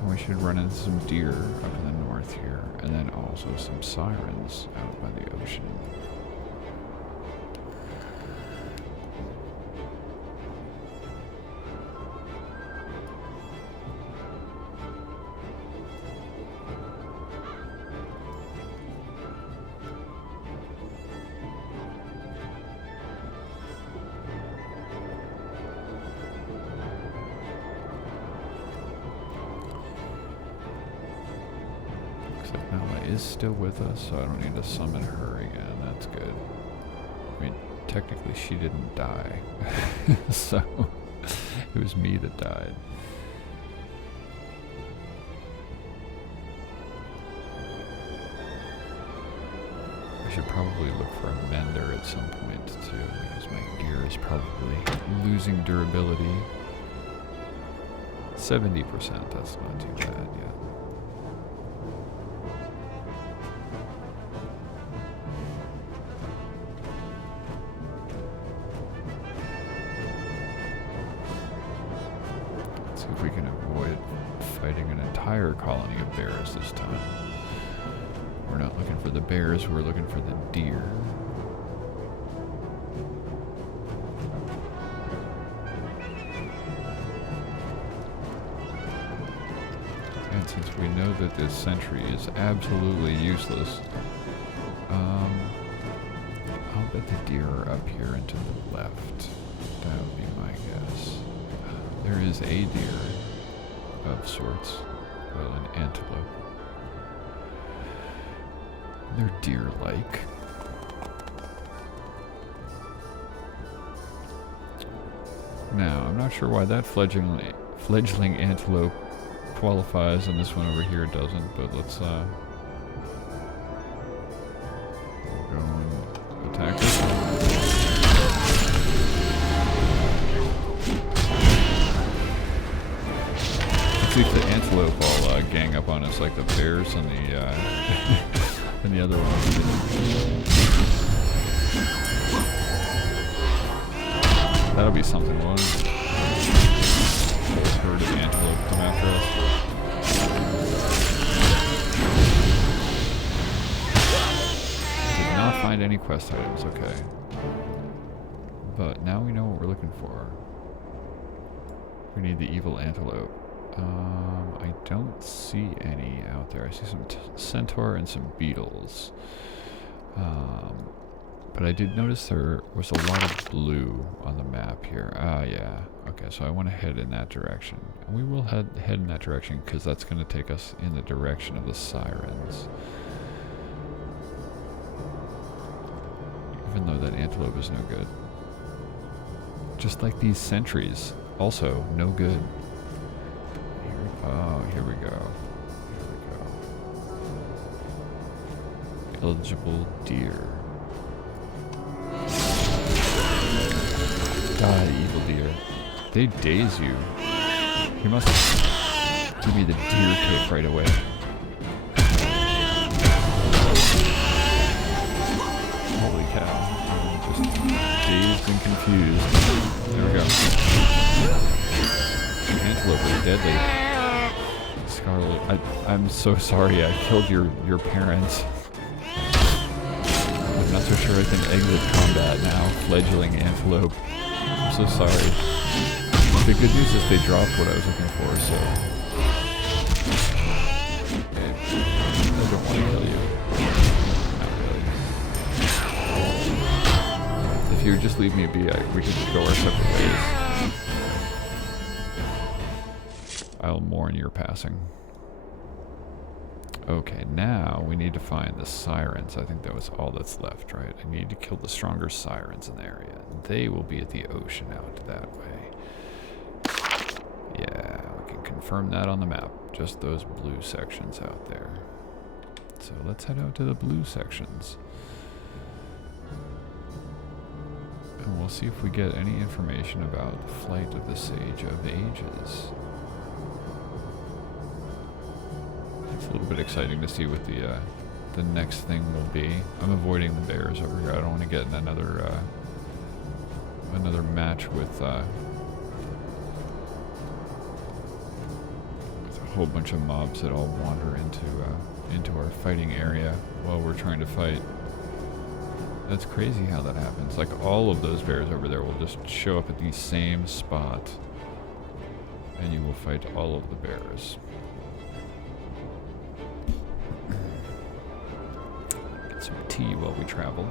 And we should run into some deer up in the north here, and then also some sirens out by the ocean. Nala is still with us, so I don't need to summon her again. That's good. I mean, technically she didn't die. So, it was me that died. I should probably look for a mender at some point too, because my gear is probably losing durability. 70%, that's not too bad yet. If we can avoid fighting an entire colony of bears this time. We're not looking for the bears, we're looking for the deer. And since we know that this sentry is absolutely useless, I'll bet the deer are up here and to the left. That would be my guess. There is a deer of sorts. Well, an antelope. They're deer-like. Now, I'm not sure why that fledgling antelope qualifies and this one over here doesn't, but let's we'll go and attack this one. See if the antelope all gang up on us like the bears and the and the other ones. That'll be something, won't it? Herd of antelope come after us. Did not find any quest items, okay. But now we know what we're looking for. We need the evil antelope. I don't see any out there. I see some centaur and some beetles. But I did notice there was a lot of blue on the map here. Ah, yeah. Okay, so I want to head in that direction. And we will head in that direction because that's going to take us in the direction of the sirens. Even though that antelope is no good. Just like these sentries. Also, no good. Oh, here we go. Here we go. Eligible deer. Die, evil deer. They daze you. You must give me the deer kick right away. Holy cow. I'm just dazed and confused. There we go. Antelope is deadly. Scarlet, I'm so sorry I killed your parents. I'm not so sure I can exit combat now, fledgling antelope. I'm so sorry. The good news is they dropped what I was looking for, so... Okay. I don't want to kill you. Not really. If you would just leave me be, we could just go our separate ways. I'll mourn your passing. Okay, now we need to find the sirens. I think that was all that's left, right? I need to kill the stronger sirens in the area. They will be at the ocean out that way. Yeah, we can confirm that on the map. Just those blue sections out there. So let's head out to the blue sections. And we'll see if we get any information about the flight of the Sage of Ages. It's a little bit exciting to see what the next thing will be. I'm avoiding the bears over here. I don't want to get in another match with a whole bunch of mobs that all wander into our fighting area while we're trying to fight. That's crazy how that happens. Like all of those bears over there will just show up at the same spot, and you will fight all of the bears. Some tea while we travel.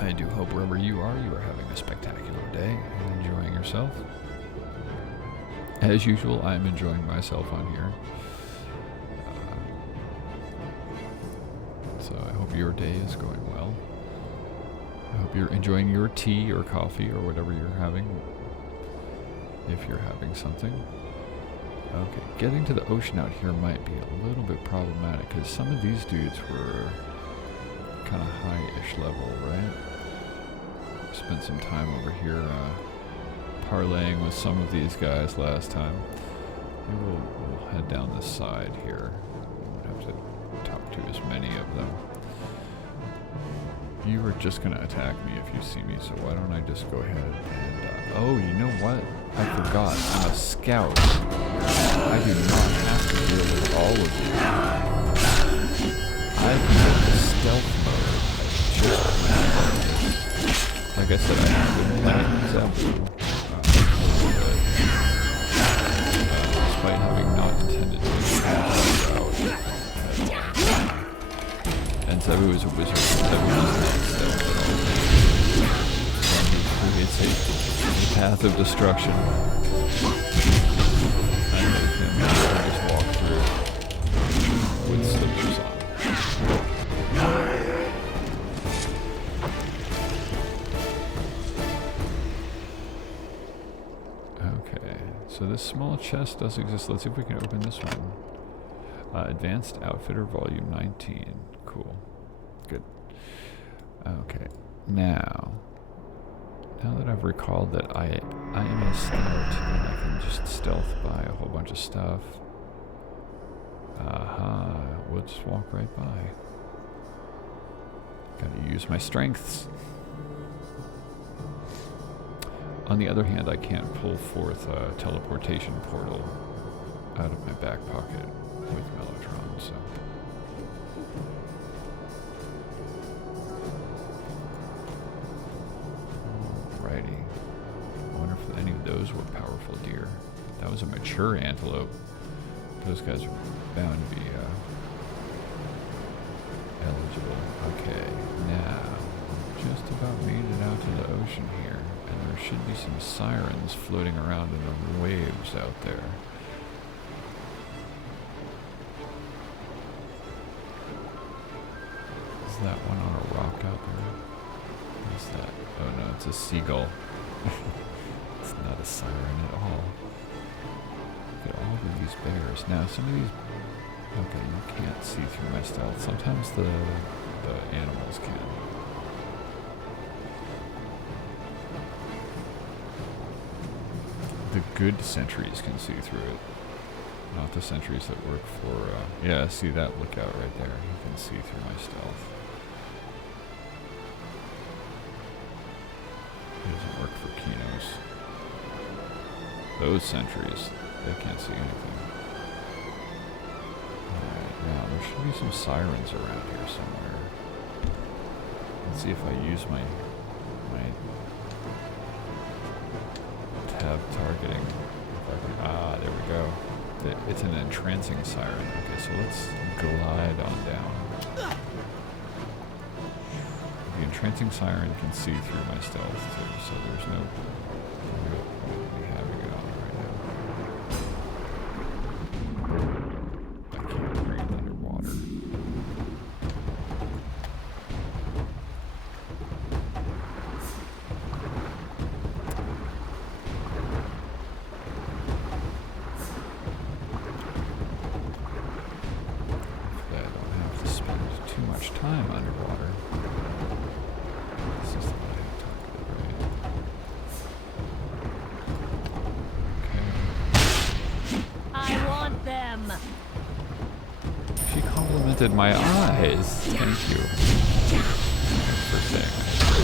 I do hope wherever you are having a spectacular day and enjoying yourself. As usual, I'm enjoying myself on here. So I hope your day is going well. I hope you're enjoying your tea or coffee or whatever you're having. If you're having something. Okay, getting to the ocean out here might be a little bit problematic because some of these dudes were kind of high-ish level, right? Spent some time over here parlaying with some of these guys last time. Maybe we'll head down this side here. Won't have to talk to as many of them. You are just going to attack me if you see me, so why don't I just go ahead and... oh, you know what? I forgot. I'm a scout. I do not have to deal with all of you. I can go to stealth mode. Like I said, I have been playing this out. Despite having not intended to do out. And Zebu is a wizard. Zebu does not stealth at all. He creates a path of destruction. I make him just walk through with slippers on. Okay, so this small chest does exist. Let's see if we can open this one. Advanced Outfitter Volume 19. Cool. Good. Okay, now that I've recalled that I am a scout and I can just stealth by a whole bunch of stuff, we'll just walk right by. Gotta use my strengths. On the other hand, I can't pull forth a teleportation portal out of my back pocket with Mellotron, so... Alrighty. I wonder if any of those were powerful deer. That was a mature antelope. Those guys are bound to be eligible. Okay, now just about made it out to the ocean here, and there should be some sirens floating around in the waves out there. Is that one on a rock out there? What is that? Oh no, it's a seagull. It's not a siren at all. Look at all of these bears. Now some of these... Okay, you can't see through my stealth. Sometimes the animals can. The good sentries can see through it. Not the sentries that work for... yeah, see that lookout right there? You can see through my stealth. It doesn't work for Kinos. Those sentries, they can't see anything. Alright, now there should be some sirens around here somewhere. Let's see if I use my tab targeting. If I can, there we go. It's an entrancing siren. Okay, so let's glide on down. The entrancing siren can see through my stealth too, so there's no point in me having it on right now. I can't breathe underwater. Hopefully I don't have to spend too much time underwater. This is the one I targeted, right? Okay. I want them. She complimented my eyes. Thank you. Thanks for saying I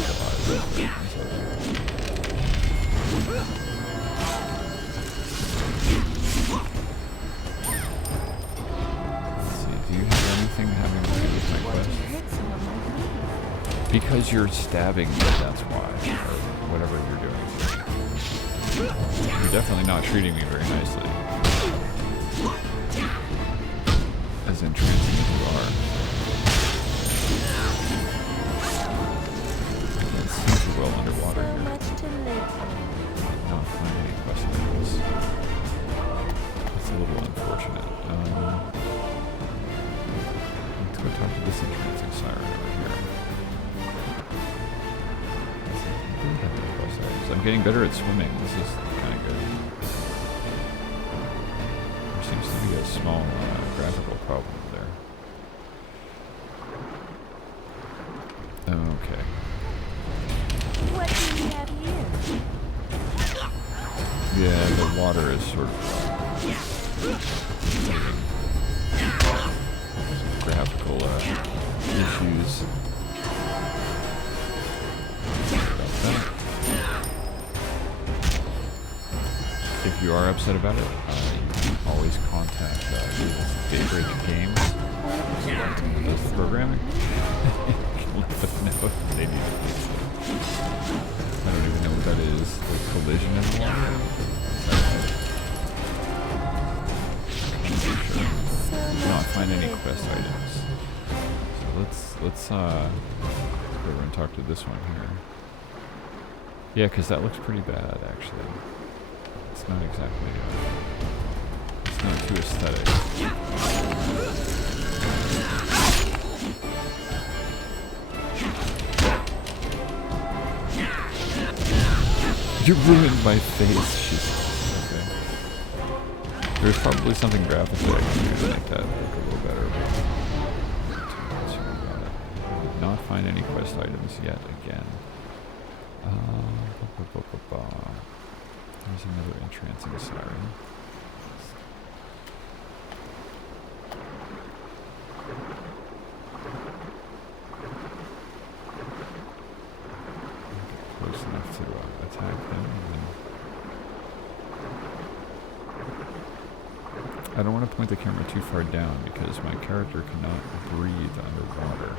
Let's see, do you have anything having to do with my quest? Because you're stabbing me, that's why. Or whatever you're doing. You're definitely not treating me very nicely. As entrancing as you are. I can't see too well underwater here. Not find any quest items. That's a little unfortunate. Let's go talk to this entrancing siren over here. I'm getting better at swimming. This is kind of good. There seems to be a small graphical problem there. Okay. What do we have here? Yeah, the water is sort of some graphical issues. If you are upset about it, you can always contact Daybreak Games, who does the programming. Let them know if they need it. I don't even know what that is. The collision in the water? Not find any quest items. So let's go over and talk to this one here. Yeah, because that looks pretty bad, actually. It's not exactly, it's not too aesthetic. You ruined my face, she says. Okay. There's probably something graphically I can do to make that look a little better. Did not find any quest items yet again. There's another entrancing siren. Close enough to attack them. I don't want to point the camera too far down because my character cannot breathe underwater.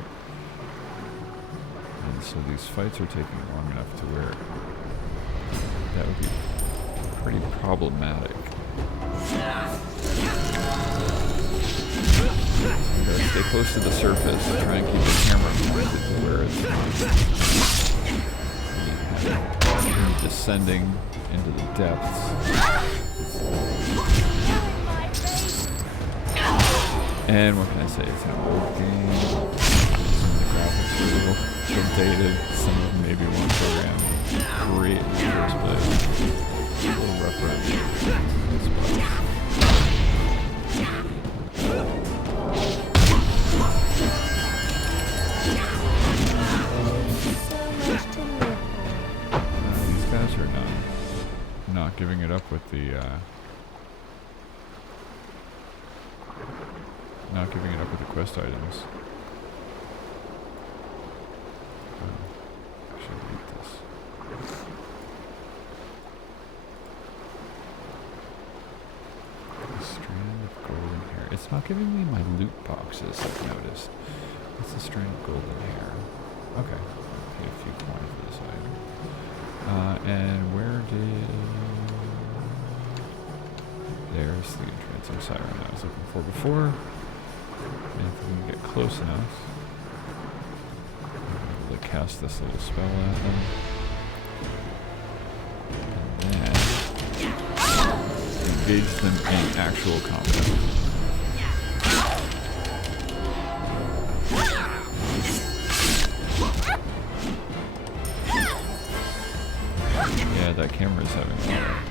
And so these fights are taking long enough to where that would be pretty problematic. I'm going to stay close to the surface and try and keep the camera pointed to where it's descending into the depths. And what can I say? It's an old game. Some of the graphics are a little dated. Some of them maybe weren't programmed great in the first place. A little rough around the these guys are not giving it up with the not giving it up with the quest items. I should eat this. A strand of golden hair. It's not giving me my loot boxes, I've noticed. It's a strand of golden hair. Okay. a few coins for this item. And where did... There's the entrancing siren I was looking for before. And if we can get close enough, we'll be able to cast this little spell at them. And then engage them in actual combat. Yeah, that camera is having a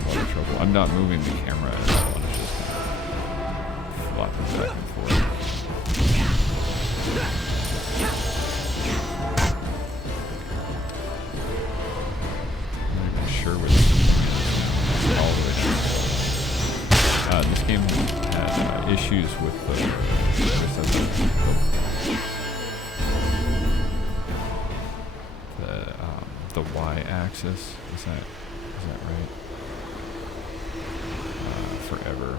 lot of trouble. I'm not moving the camera at all, and it's just kind of flopping back and forth. I'm not even sure what this is all the way down. This game had issues with the y-axis. Is that right? Forever.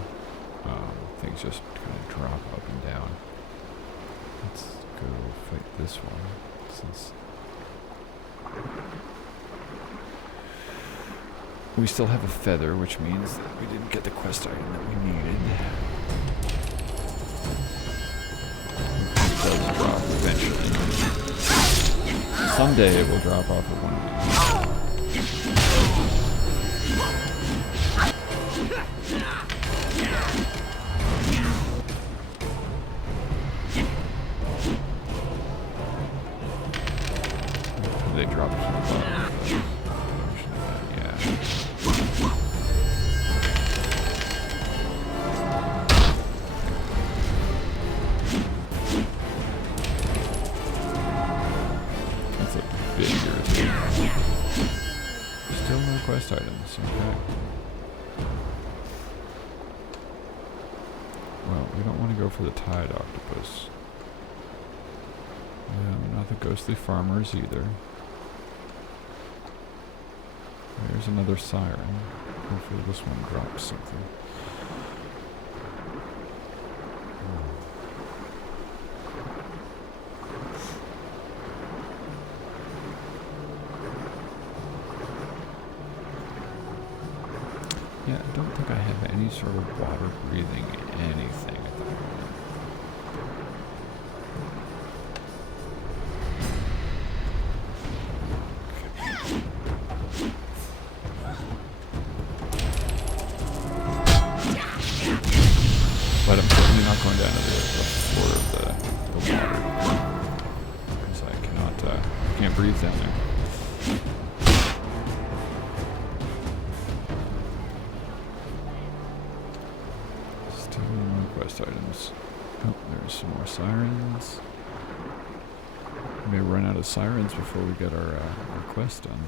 Things just kind of drop up and down. Let's go fight this one, since we still have a feather, which means that we didn't get the quest item that we needed. It does drop eventually. Someday it will drop off of one of these. They drop it to the bottom. Yeah. That's a bit irritating. Still no quest items. Okay. Well, we don't want to go for the tide octopus. No, not the ghostly farmers either. There's another siren. Hopefully this one drops something. Yeah, I don't think I have any sort of water breathing anything at the moment. But I'm certainly not going down to the floor of the water, because I can't breathe down there. Still no quest items. Oh, there's some more sirens. We may run out of sirens before we get our quest done.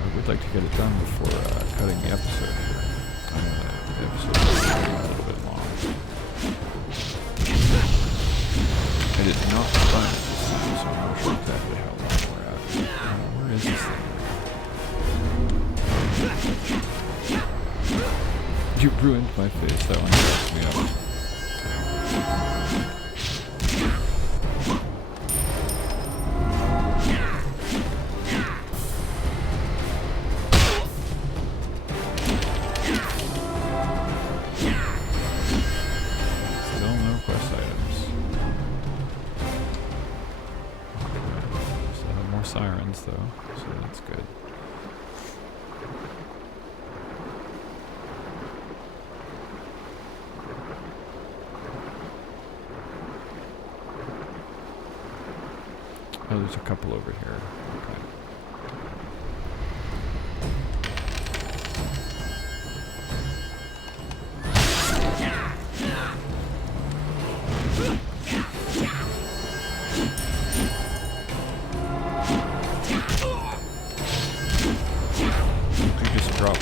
I'd like to get it done before cutting the episode here. I know the episode is a little bit long. I did not find it this time, so I'm not sure exactly how long we're at. Where is this thing? You ruined my face. That one cracks me up. Sirens though, so that's good. Oh, there's a couple over here. Okay.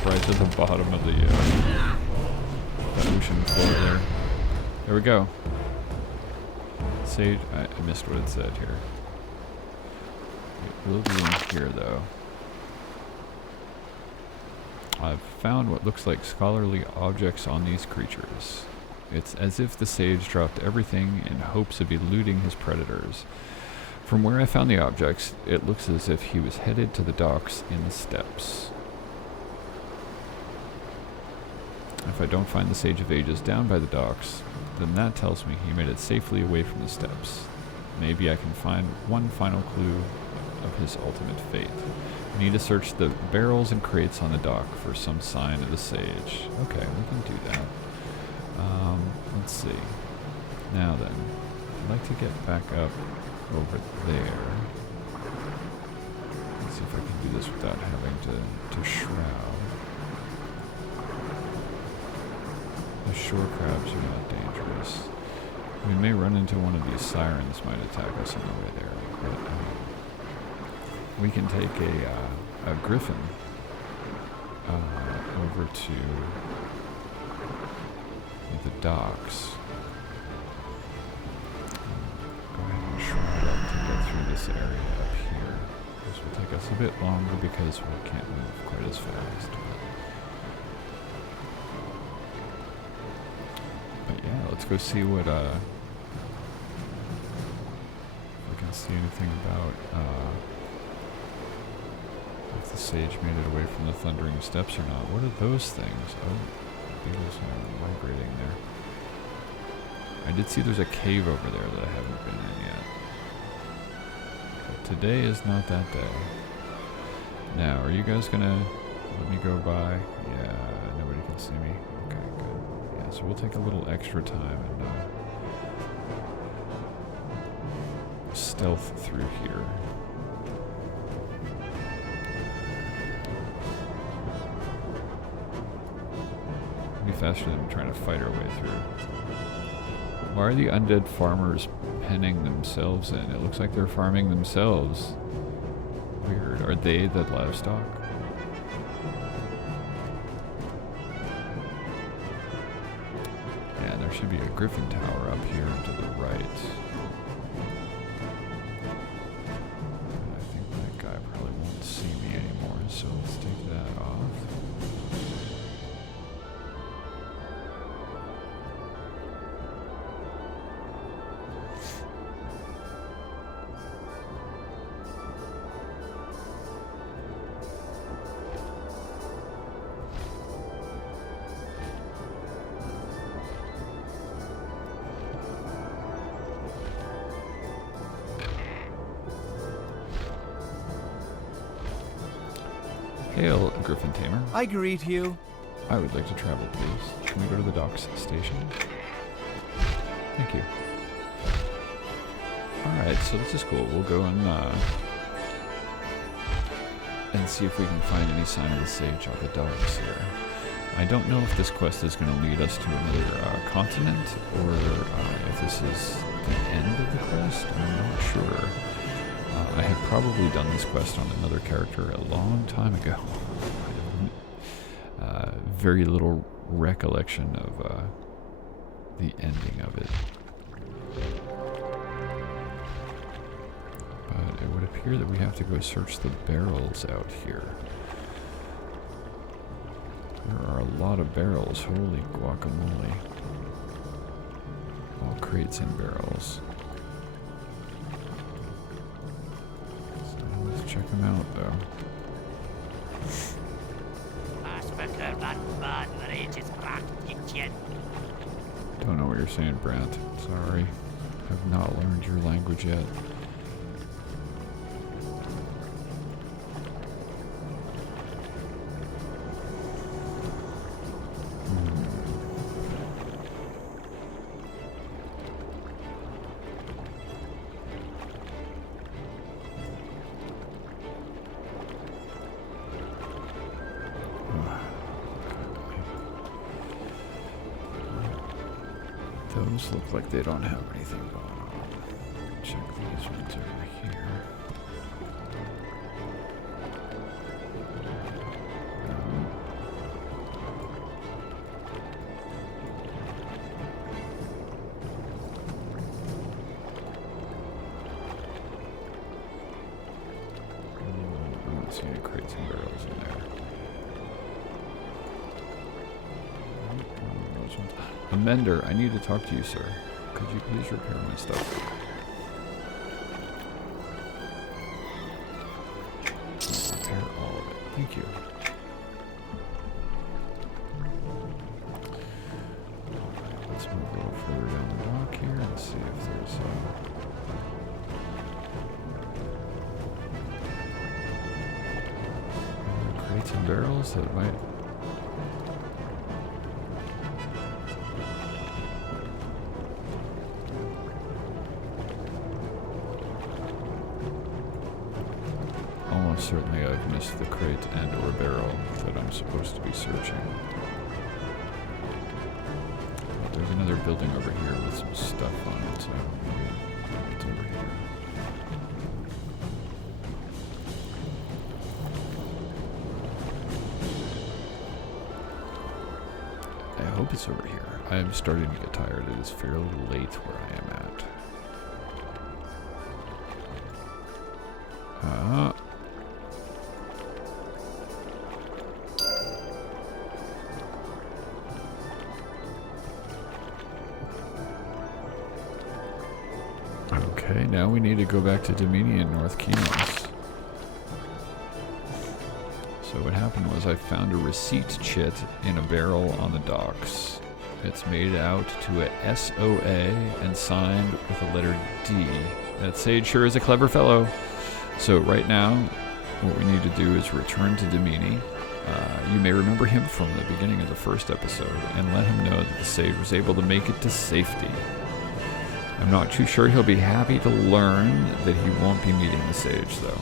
Right to the bottom of the ocean floor there. There we go. Sage, I missed what it said here. It will be in here though. I've found what looks like scholarly objects on these creatures. It's as if the sage dropped everything in hopes of eluding his predators. From where I found the objects, it looks as if he was headed to the docks in the steppes. If I don't find the Sage of Ages down by the docks, then that tells me he made it safely away from the steppes. Maybe I can find one final clue of his ultimate fate. I need to search the barrels and crates on the dock for some sign of the Sage. Okay, we can do that. Let's see. Now then, I'd like to get back up over there. Let's see if I can do this without having to shroud. The shore crabs are not dangerous. We may run into one of these sirens might attack us on the way there, but we can take a griffin over to the docks. Go ahead and shroud up to get through this area up here. This will take us a bit longer because we can't move quite as fast. But yeah, let's go see what if we can see anything about if the Sage made it away from the Thundering Steppes or not. What are those things? Oh, beetles are migrating there. I did see there's a cave over there that I haven't been in yet. But today is not that day. Now, are you guys gonna let me go by? Yeah, nobody can see me. Okay, good. Yeah, so we'll take a little extra time and stealth through here. Be faster than trying to fight our way through. Why are the undead farmers penning themselves in? It looks like they're farming themselves. Weird. Are they the livestock? Yeah, there should be a griffin tower up here to the right. And I think that guy probably won't see me anymore, so let's take that off. Hail, Griffin Tamer. I greet you. I would like to travel, please. Can we go to the docks station? Thank you. Alright, so this is cool. We'll go and see if we can find any sign of the Sage on the docks here. I don't know if this quest is going to lead us to another continent, or if this is the end of the quest. I'm not sure. I have probably done this quest on another character a long time ago. Very little recollection of the ending of it. But it would appear that we have to go search the barrels out here. There are a lot of barrels. Holy guacamole. All crates and barrels. Let's check them out, though. Don't know what you're saying, Brant. Sorry. I've not learned your language yet. Those look like they don't have anything going on. Check these ones over here. I don't see any crates and barrels in there. ones. Amender, I need to talk to you, sir. Could you please repair my stuff? Repair all of it. Thank you. Alright, let's move a little further down the dock here and see if there's crates and barrels that might. Almost certainly I've missed the crate and or barrel that I'm supposed to be searching. But there's another building over here with some stuff on it, so maybe it's over here. I hope it's over here. I am starting to get tired. It is fairly late where I am at. Okay, now we need to go back to Demini in North Kinos. So what happened was I found a receipt chit in a barrel on the docks. It's made out to a SOA and signed with a letter D. That sage sure is a clever fellow. So right now, what we need to do is return to Demini. You may remember him from the beginning of the first episode, and let him know that the sage was able to make it to safety. I'm not too sure he'll be happy to learn that he won't be meeting the sage, though.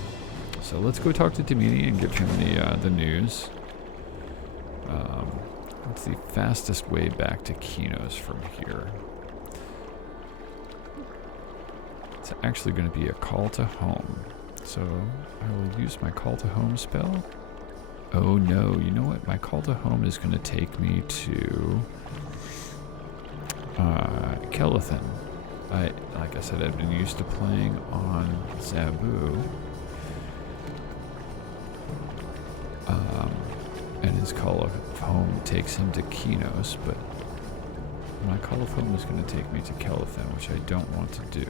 So let's go talk to Demini and give him the news. What's the fastest way back to Kinos from here? It's actually going to be a call to home. So I will use my call to home spell. Oh no, you know what? My call to home is going to take me to Kelethan. Like I said, I've been used to playing on Zabu. And his call of home takes him to Kinos, but my call of home is going to take me to Kelethan, which I don't want to do.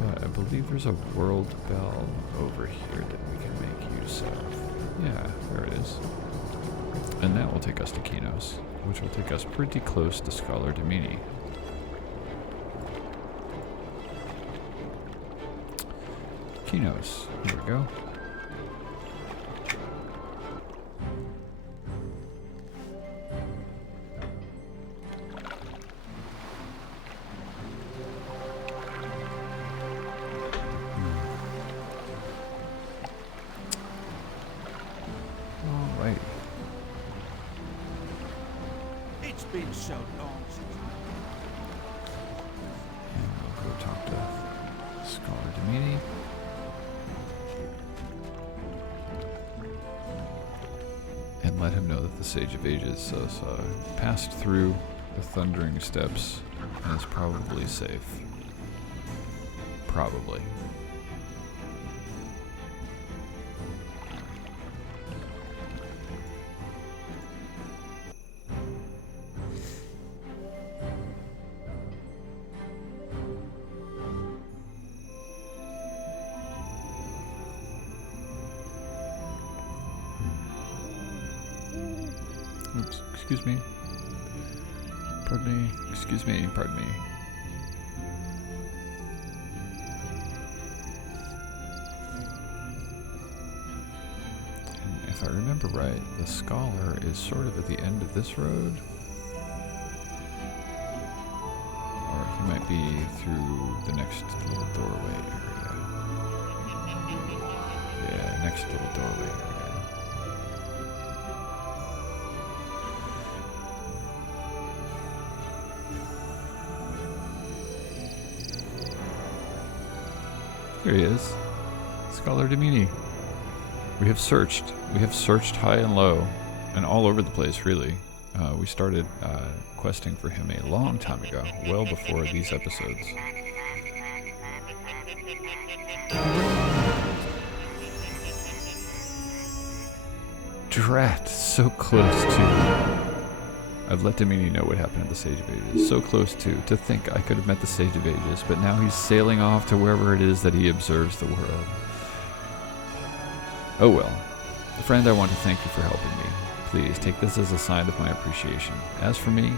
But I believe there's a world bell over here that we can make use of. Yeah, there it is. And that will take us to Kinos, which will take us pretty close to Scholar Demini. Kinos, here we go. Alrighty. It's been so long since And we'll go talk to Scholar Demini. And let him know that the Sage of Ages has passed through the Thundering Steps and is probably safe. Probably. Oops, excuse me. Pardon me. Excuse me, pardon me. And if I remember right, the Scholar is sort of at the end of this road. Or he might be through the next little doorway area. Yeah, next little doorway area. There he is. Scholar Demini. We have searched. We have searched high and low, and all over the place, really. We started questing for him a long time ago, well before these episodes. Drat, so close to I've let Demini know what happened at the Sage of Ages. So close to think I could have met the Sage of Ages, but now he's sailing off to wherever it is that he observes the world. Oh well. Friend, I want to thank you for helping me. Please take this as a sign of my appreciation. As for me,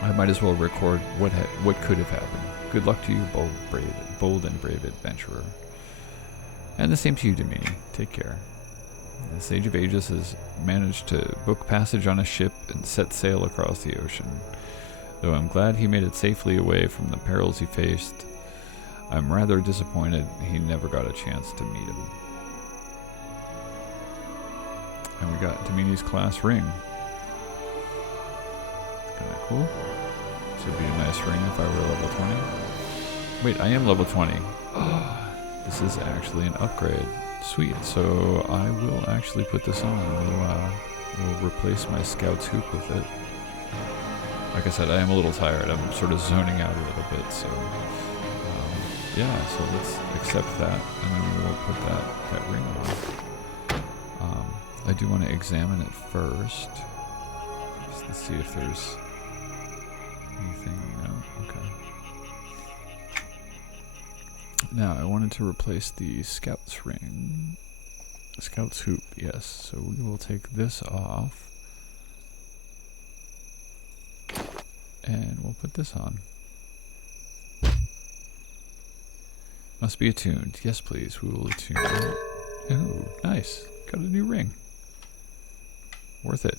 I might as well record what could have happened. Good luck to you, bold and brave adventurer. And the same to you, Demini. Take care. The Sage of Ages has managed to book passage on a ship and set sail across the ocean. Though I'm glad he made it safely away from the perils he faced, I'm rather disappointed he never got a chance to meet him. And we got Demini's class ring. Kinda cool. This would be a nice ring if I were level 20. Wait, I am level 20. This is actually an upgrade. Sweet, so I will actually put this on. We'll replace my Scout's hoop with it. Like I said, I am a little tired. I'm sort of zoning out a little bit, so... yeah, so let's accept that, and then we'll put that ring on. I do want to examine it first. Just let's see if there's anything. No? Okay. Now, I wanted to replace the Scout's ring. Scout's hoop, yes. So we will take this off. And we'll put this on. Must be attuned. Yes, please. We will attune it. Ooh, nice. Got a new ring. Worth it.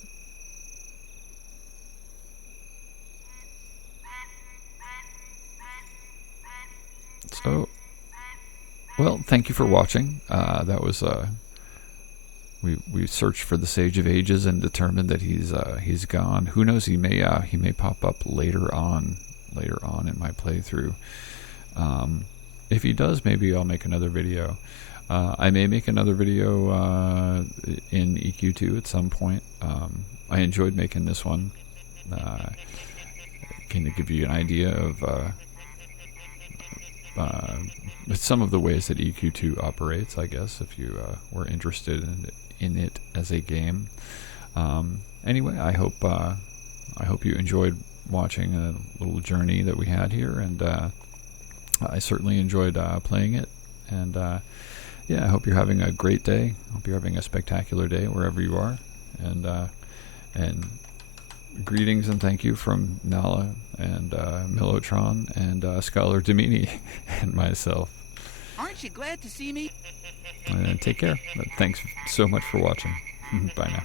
So, well, thank you for watching. That was we searched for the Sage of Ages and determined that he's gone. Who knows? He may pop up later on in my playthrough. If he does, maybe I'll make another video. I may make another video in EQ2 at some point. I enjoyed making this one. Kind of give you an idea of some of the ways that EQ2 operates, I guess, if you were interested in it as a game. Anyway, I hope you enjoyed watching a little journey that we had here, and I certainly enjoyed playing it. And yeah, I hope you're having a great day. I hope you're having a spectacular day wherever you are. And greetings and thank you from Nala and Mellotron and Scholar Demini and myself. Aren't you glad to see me? And take care. Thanks so much for watching. Bye now.